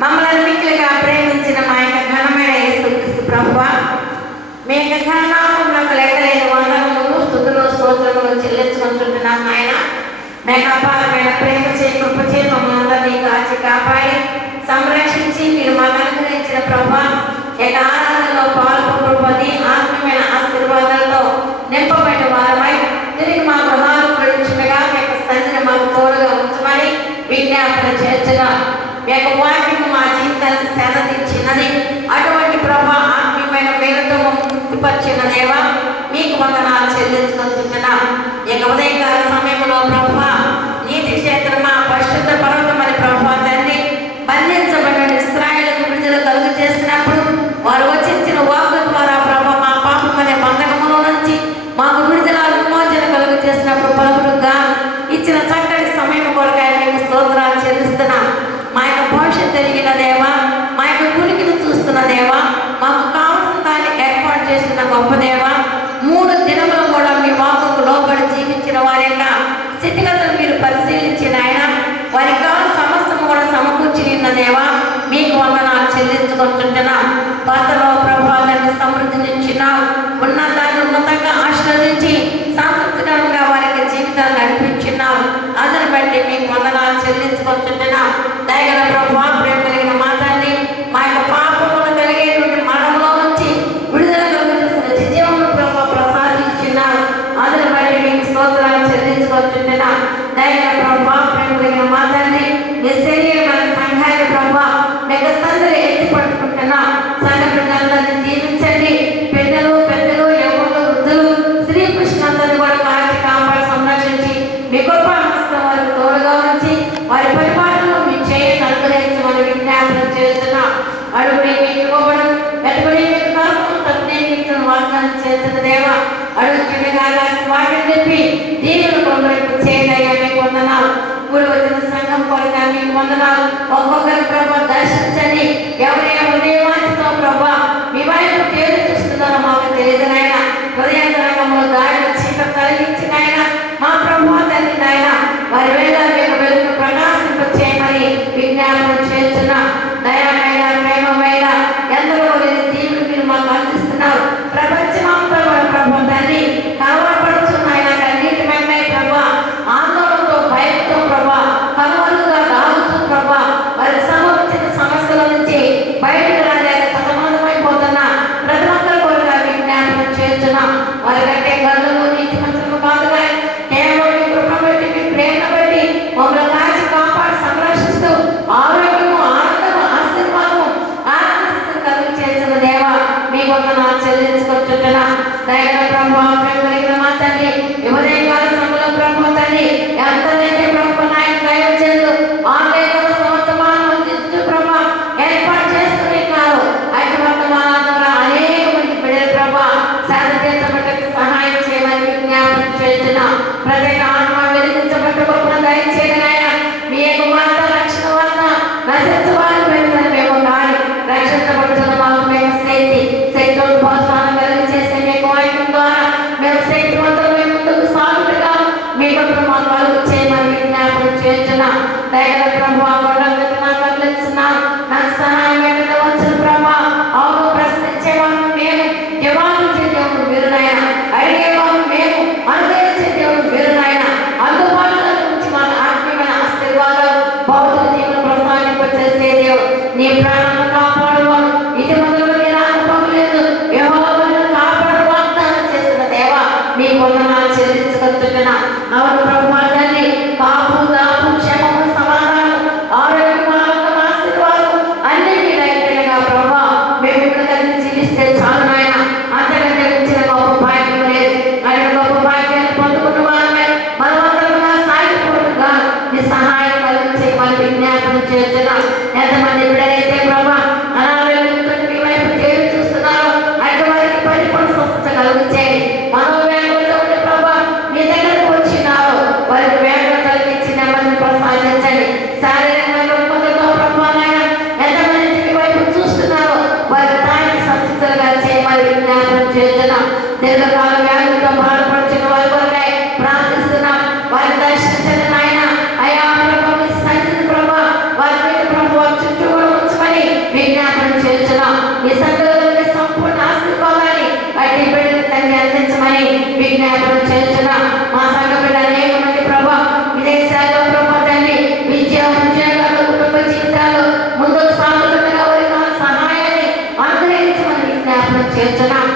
మమ్మల్ని మిక్కిలిగా ప్రేమించిన మా యొక్క ఘనమైన యేసుక్రీస్తు ప్రభువా, మీ యొక్క ఘననామమునకు లెక్కలేని వందనములు, స్తుతులు, స్తోత్రములు చెల్లించుకుంటున్నాం. ఆయన మీ యొక్క అపారమైన ప్రేమ చే కృప చే మమ్మల్ని అందరినీ కాచి కాపాడి సంరక్షించి మీరు మాకు అనుగ్రహించిన ప్రభువా, ఈ యొక్క ఆరాధనలో పాల్గొని ఆత్మీయమైన ఆశీర్వాదాలతో నింపబడిన వారమై తిరిగి మా గృహాలు ప్రవేశించగా మీ యొక్క సన్నిధిని మాకు తోడుగా ఉంచమని విజ్ఞాపన చేర్చగా మీ యొక్క వాక్యం మా జీవితాన్ని సేదతీర్చినది. అటువంటి ప్రభా ఆత్మీయమైన మేలుతో ముక్తిపరిచిన దేవా మీకు వందనాలు చెల్లించుకుంటున్నాం. ఈ యొక్క ఉదయకాల సమయంలో ప్రభా నీతి క్షేత్రమా పరిశుద్ధ పర్వతమని ప్రభా తండ్రి బంధించబడిన ఇశ్రాయేలుకు విడుదల కలుగు చేసినప్పుడు వారు వచ్చిన వాక్కు ద్వారా ప్రభా మా పాపమనే బంధకములో నుంచి మాకు విడుదల విమోచన కలుగు చేసినప్పుడు పలువురు అడుగుడి మీకు ఇవ్వబడం, ఎటుబడి మీకు దొరకడం, తప్పునే మీకు వాగ్దానం చేస్తున్న దేవా, అడుగుతుండగా వాటిని చెప్పి దేవుని కొండవైపు చేయదయ్యా మీకు వందనాలు. కూడి వచ్చిన సంఘం కొరగా మీకు వందనాలు. ఒక్కొక్కరి ప్రభా దర్శించండి. ఎవరి హృదయవాంఛతో ప్రభా మీ వైపు తేరు చూస్తున్నారో మాకు తెలియదు నాయన. హృదయంతరంగంలో దాడిలో చీకటి కలిగించిన ఆయన మా ప్రభా తండ్రి నాయన వారి వేళ మీకు వెలుగు ప్రకాశింప చేయమని విజ్ఞాపనం చేస్తున్న దయామైన ప్రేమమైన ఎందరో దీవులు మీరు మాకు అందిస్తున్నారు. ప్రపంచమంతా ప్రభా తండ్రి కలవరపడుతున్న ఆయన కన్నీటి వెంటనే ప్రభా ఆందోళనతో భయంతో ప్రభా కలవలుగా దాగుతూ ప్రభా వారి సంభవించిన సమస్యల నుంచి బయటకు రాలేక సతమతమైపోతున్న ప్రతి ఒక్కరు కూడా విజ్ఞాపనం చేస్తున్న వారి కంటే గర్వము నీతి మంత్రులు కాదుగా కేవలం మీ కృప బట్టి మీ ప్రేమ బట్టి మమ్మల్ని కాచి కాపాడి సంరక్షిస్తూ ఆరోగ్యము ఆనందము ఆశీర్వాదము ఆనందం కలుగు చేసిన దేవ మీ వందనాలు చెల్లించుకుంటున్నా. దయగల ప్రభు ప్రేమ కలిగిన మా తండ్రి ఉదయం కాల సమయంలో ప్రభు తండ్రి ఎంతైతే ప్రభు నాయన దైవజనులు ఆన్లైన్లో సమర్థమానం అందిస్తూ ప్రభు ఏర్పాటు చేస్తున్నారు. అయితే వర్తమానం ద్వారా అనేక మంది బిడ్డలు ప్రభు సేద తీర్చబట్టకు సహాయం చేయమని విజ్ఞాపనం చేస్తున్నా. ప్రజల ఆత్మ వెలిగించబట్ట గొప్ప దయచేయని ఆయన మీ యొక్క వార్త రక్షణ వార్త నశించవారి పెరుగుదని మేము కాని రక్షించబడుతున్న మాకు మేము శక్తి ప్రోత్సాహం కలిగి చేసే మీకు వాక్యం ద్వారా మేము శక్తివంతులు మేము ముందుకు సాగుతుగా మీ కొరకు మాకు కలుగు చేయమని విజ్ఞాపనం చేస్తున్నా. దయగల ప్రభు నాకు వదిలిస్తున్నాను. నాకు సహాయం వెంటనే వచ్చిన ప్రభు అవును ప్రశ్నించేవాళ్ళు మేము జవాబిచ్చే దేవుడు మీరు నాయన అడిగేవాళ్ళు మేము అనుగ్రహించే దేవుడు మీరు నాయన అందుబాటులో నుంచి మన ఆత్మీయమైన ఆశీర్వాదాలు భౌతిక జీవనం ప్రసాదింపచేసే దేవుడు నీ ప్రాణాలను కాపాడువాడు ఇది మొదలు నేను అనుకోలేదు యెహోవాను కాపాడు వాగ్దానం చేసిన దేవ మీ వందనాలు చెల్లించుకుంటున్నా. అవును ప్రభు తండ్రి పాపు దాపు క్షేమము సమాధానం ఆరోగ్యం ఆనందం ఆశీర్వాదం అన్ని మీరు అయిపోయినగా ప్రభా మేము ఇక్కడ కలిసి జీవిస్తే చాలు నాయన. అంతకంటే మించిన గొప్ప భాగ్యం లేదు. అడిగిన గొప్ప భాగ్యాన్ని పొందుకున్న వారమే మనమందరముగా సాగిపోతుగా నీ సహాయం కలిగించే మన విజ్ఞాపనం చేస్తున్నా. ఎంతమంది బిడ్డలైతే ప్రభా అనారోగ్యంతో మీ వైపు తేరు చూస్తున్నారో అయితే వారికి పరిపూర్ణ స్వస్థత కలిగించేది. మనోవేదనతో ఉండే ప్రభా మీ దగ్గరకు వచ్చినారు వారికి వేదన కలిగించి నెమ్మదిని ప్రసాదించండి. శారీరకమైన రుగ్మతతో ప్రభా నాయన ఎంతమంది మీ వైపు చూస్తున్నారో వారి తాయిని సంతృప్తులుగా చేయమని విజ్ఞాపనం చేస్తున్నాం. దీర్ఘకాల వ్యాధులతో బాధపడుతున్న వారి కొరకై ప్రార్థిస్తున్నాం. వారి దర్శించండి నాయన. అయా ప్రభు మీ సన్నిధి ప్రభా వారి మీద ప్రభు చుట్టూ కూడా ఉంచమని విజ్ఞాపనం చేస్తున్నాం. మీ సన్నిధిలోని సంపూర్ణ ఆశీర్వాదాన్ని అట్టి బిడ్డలకు తండ్రి అందించమని విజ్ఞాపనం చేస్తున్నాం. మా సంఘ బిడ్డలు అనేక మంది ప్రభా విదేశాల్లో ప్రభా తండ్రి విద్య ఉద్యోగాలు కుటుంబ జీవితాలు ముందుకు సాగుతుండగా వారికి సహాయాన్ని అనుగ్రహించమని విజ్ఞాపనం చేస్తున్నాం.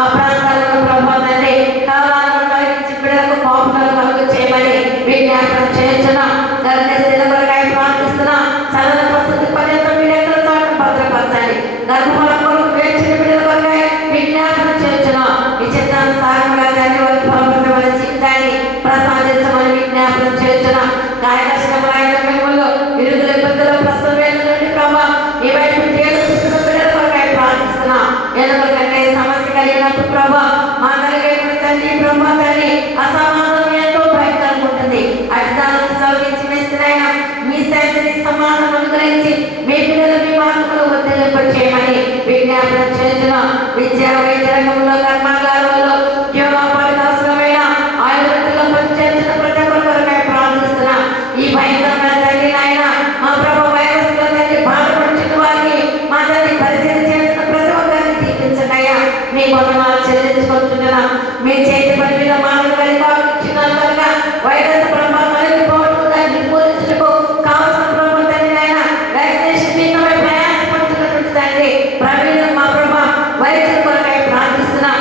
ఆ ప్రాంతాలను ప్రభా తండ్రి కావాలను కలిగించి బిడ్డలకు కోపలు కలుగు చేయమని విజ్ఞాపనం చేస్తున్నాం. గర్భస్థితుల కొరకై ప్రార్థిస్తున్నాం. సరళ ప్రస్తుతి పర్యంతం బిడ్డల చాటు భద్రపరచండి. గర్భఫల కొరకు వేచిన బిడ్డల కొరకై విజ్ఞాపనం చేస్తున్నాం. ఈ చిత్తానుసారంగా తండ్రి వారి ఫలప్రదమైన జీవితాన్ని ప్రసాదించమని విజ్ఞాపనం చేస్తున్నాం. గాయకష్టమైన మిమ్మల్ని విరుద్ధ ఇబ్బందుల ప్రసవ వేదన నుండి ప్రభా ఈ వైపు తేలుస్తున్న బిడ్డల కొరకై ప్రార్థిస్తున్నాం. ఎందుకంటే సమస్య కలిగినప్పుడు ప్రభా మా కలిగే తండ్రి ప్రభా తండ్రి అసమాధానం ఎంతో భయంకరంగా ఉంటుంది. అధికారులను తొలగించి వేసిన మీ శాంతిని సమాధానం అనుగ్రహించి మీ పిల్లలు మీ మార్పులు వర్ధిల్లింప చేయమని విజ్ఞాపనం చేస్తున్నాం. విద్యా వైద్య రంగంలో కర్మాగారాల్లో ఉద్యోగాలకు అవసరమైన ఆయుర్వేదంలో పనిచేస్తున్న ప్రతి ఒక్కరి కొరకై ప్రార్థిస్తున్నాం. ఈ భయంకరమైన తండ్రి నాయన మా ప్రభు వైరస్ లో తండ్రి బాధపడుతున్న వారికి మా తండ్రి పరిచయం చేస్తున్న ప్రతి ఒక్కరిని తీర్పించండియా. మీ వందనాలు చెల్లించుకుంటున్నాం. మీ చేతి పని మీద మానవ ఇచ్చినారు కనుక వైరస్ ప్రభావానికి పోవడం దాన్ని నిర్మూలించటకు కావలసిన ప్రభు తండ్రి నాయన వ్యాక్సినేషన్ మీకమై ప్రయాసపడుతున్నటువంటి తండ్రి ప్రవీణ మా ప్రభా వైద్యుల కొరకై ప్రార్థిస్తున్నాం.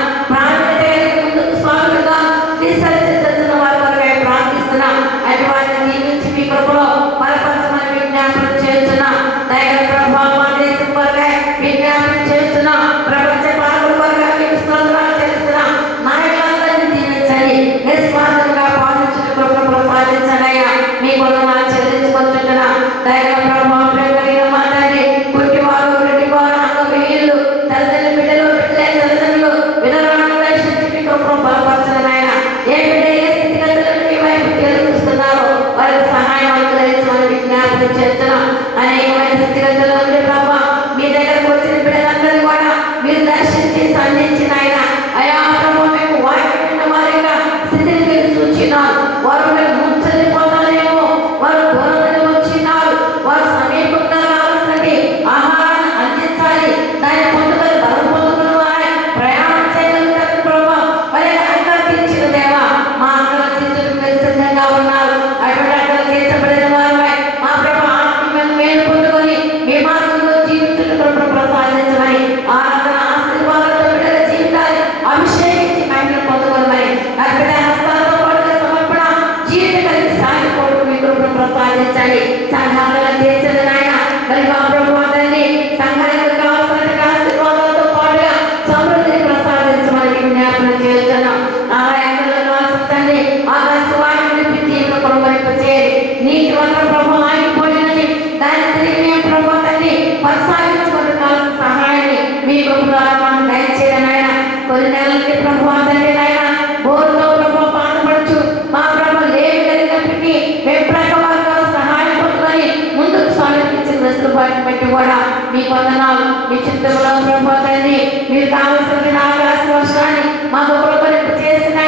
కూడా మీ వందనాలు. మీ చిత్తంలో ప్రభుత్వాన్ని మీరు కావలసిన ఆకాశ వర్షాన్ని మాకు కృపణింపు చేసిన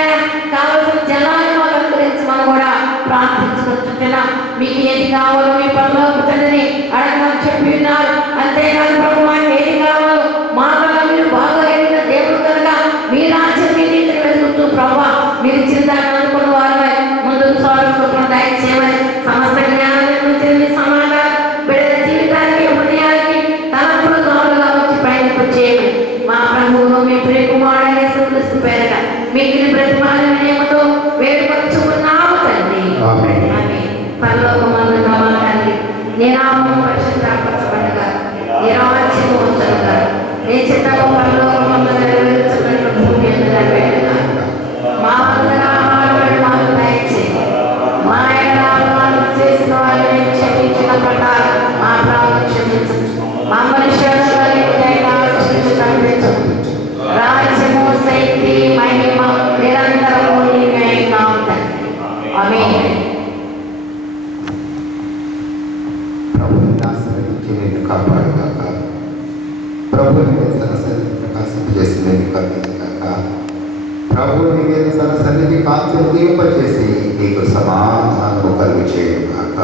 కావలసిన జలాన్ని మాకు అనుగ్రహించమని కూడా ప్రార్థించుకుంటున్నా. మీకు ఏది కావాలో మీ పనిలో తండ్రిని అడగమని చెప్పి ఉన్నారు. అంతేకాదు ప్రభు మాకు ఏది కావాలో మా వల్ల మీరు బాగా ఎదిగిన దేవుడు కనుక మీ రాజ్యం మీ నీతిని వెతుకుతూ ప్రభు మీరు ఇచ్చిన దాన్ని అనుకున్న వారు ముందుకు సాగుతున్న దయచేయమని సమస్త జ్ఞానం చెంది సమాధానం బిడ్డల జీవితానికి హృదయానికి తలంపులు దోమలుగా వచ్చి ప్రయత్నం చేయమని మా ప్రభువును మీ ప్రియ కుమారుడైన యేసుక్రీస్తు పేరట మిగిలిన ప్రతిమాన వినయముతో వేడుకొచ్చుకున్నాము తండ్రి. పరలోకమందున్న మా తండ్రి, నీ నామము పరిశుద్ధపరచబడగా, నీ రాజ్యము వచ్చునుగా, నీ చిత్తము పరలోకమందు నెరవేర్చున్నట్లు భూమి మీద నెరవేరుగా. మా అందరి ఆహారాన్ని మాకు దయచేయి. మా అపరాధాలు చేసిన వారిని క్షమించిన ప్రకారం మా అపరాధాలు క్షమించు. మమ్మల్ని శోధనలోనికి తప్పించు. రాజ్యము, శక్తి, మహిమ నిరంతరము నీవేగా ఉంటాయి. ఆమేన్. ప్రభుని ఆశ్రయించి నేను కాపాడుగాక. ప్రభుని మీద తన సన్నిధి ప్రకాశింపజేసి నేను కర్మించగాక. ప్రభుని మీద తన సన్నిధి కాంతి ఉదయింపజేసి నీకు సమాధానము కలుగు చేయగాక.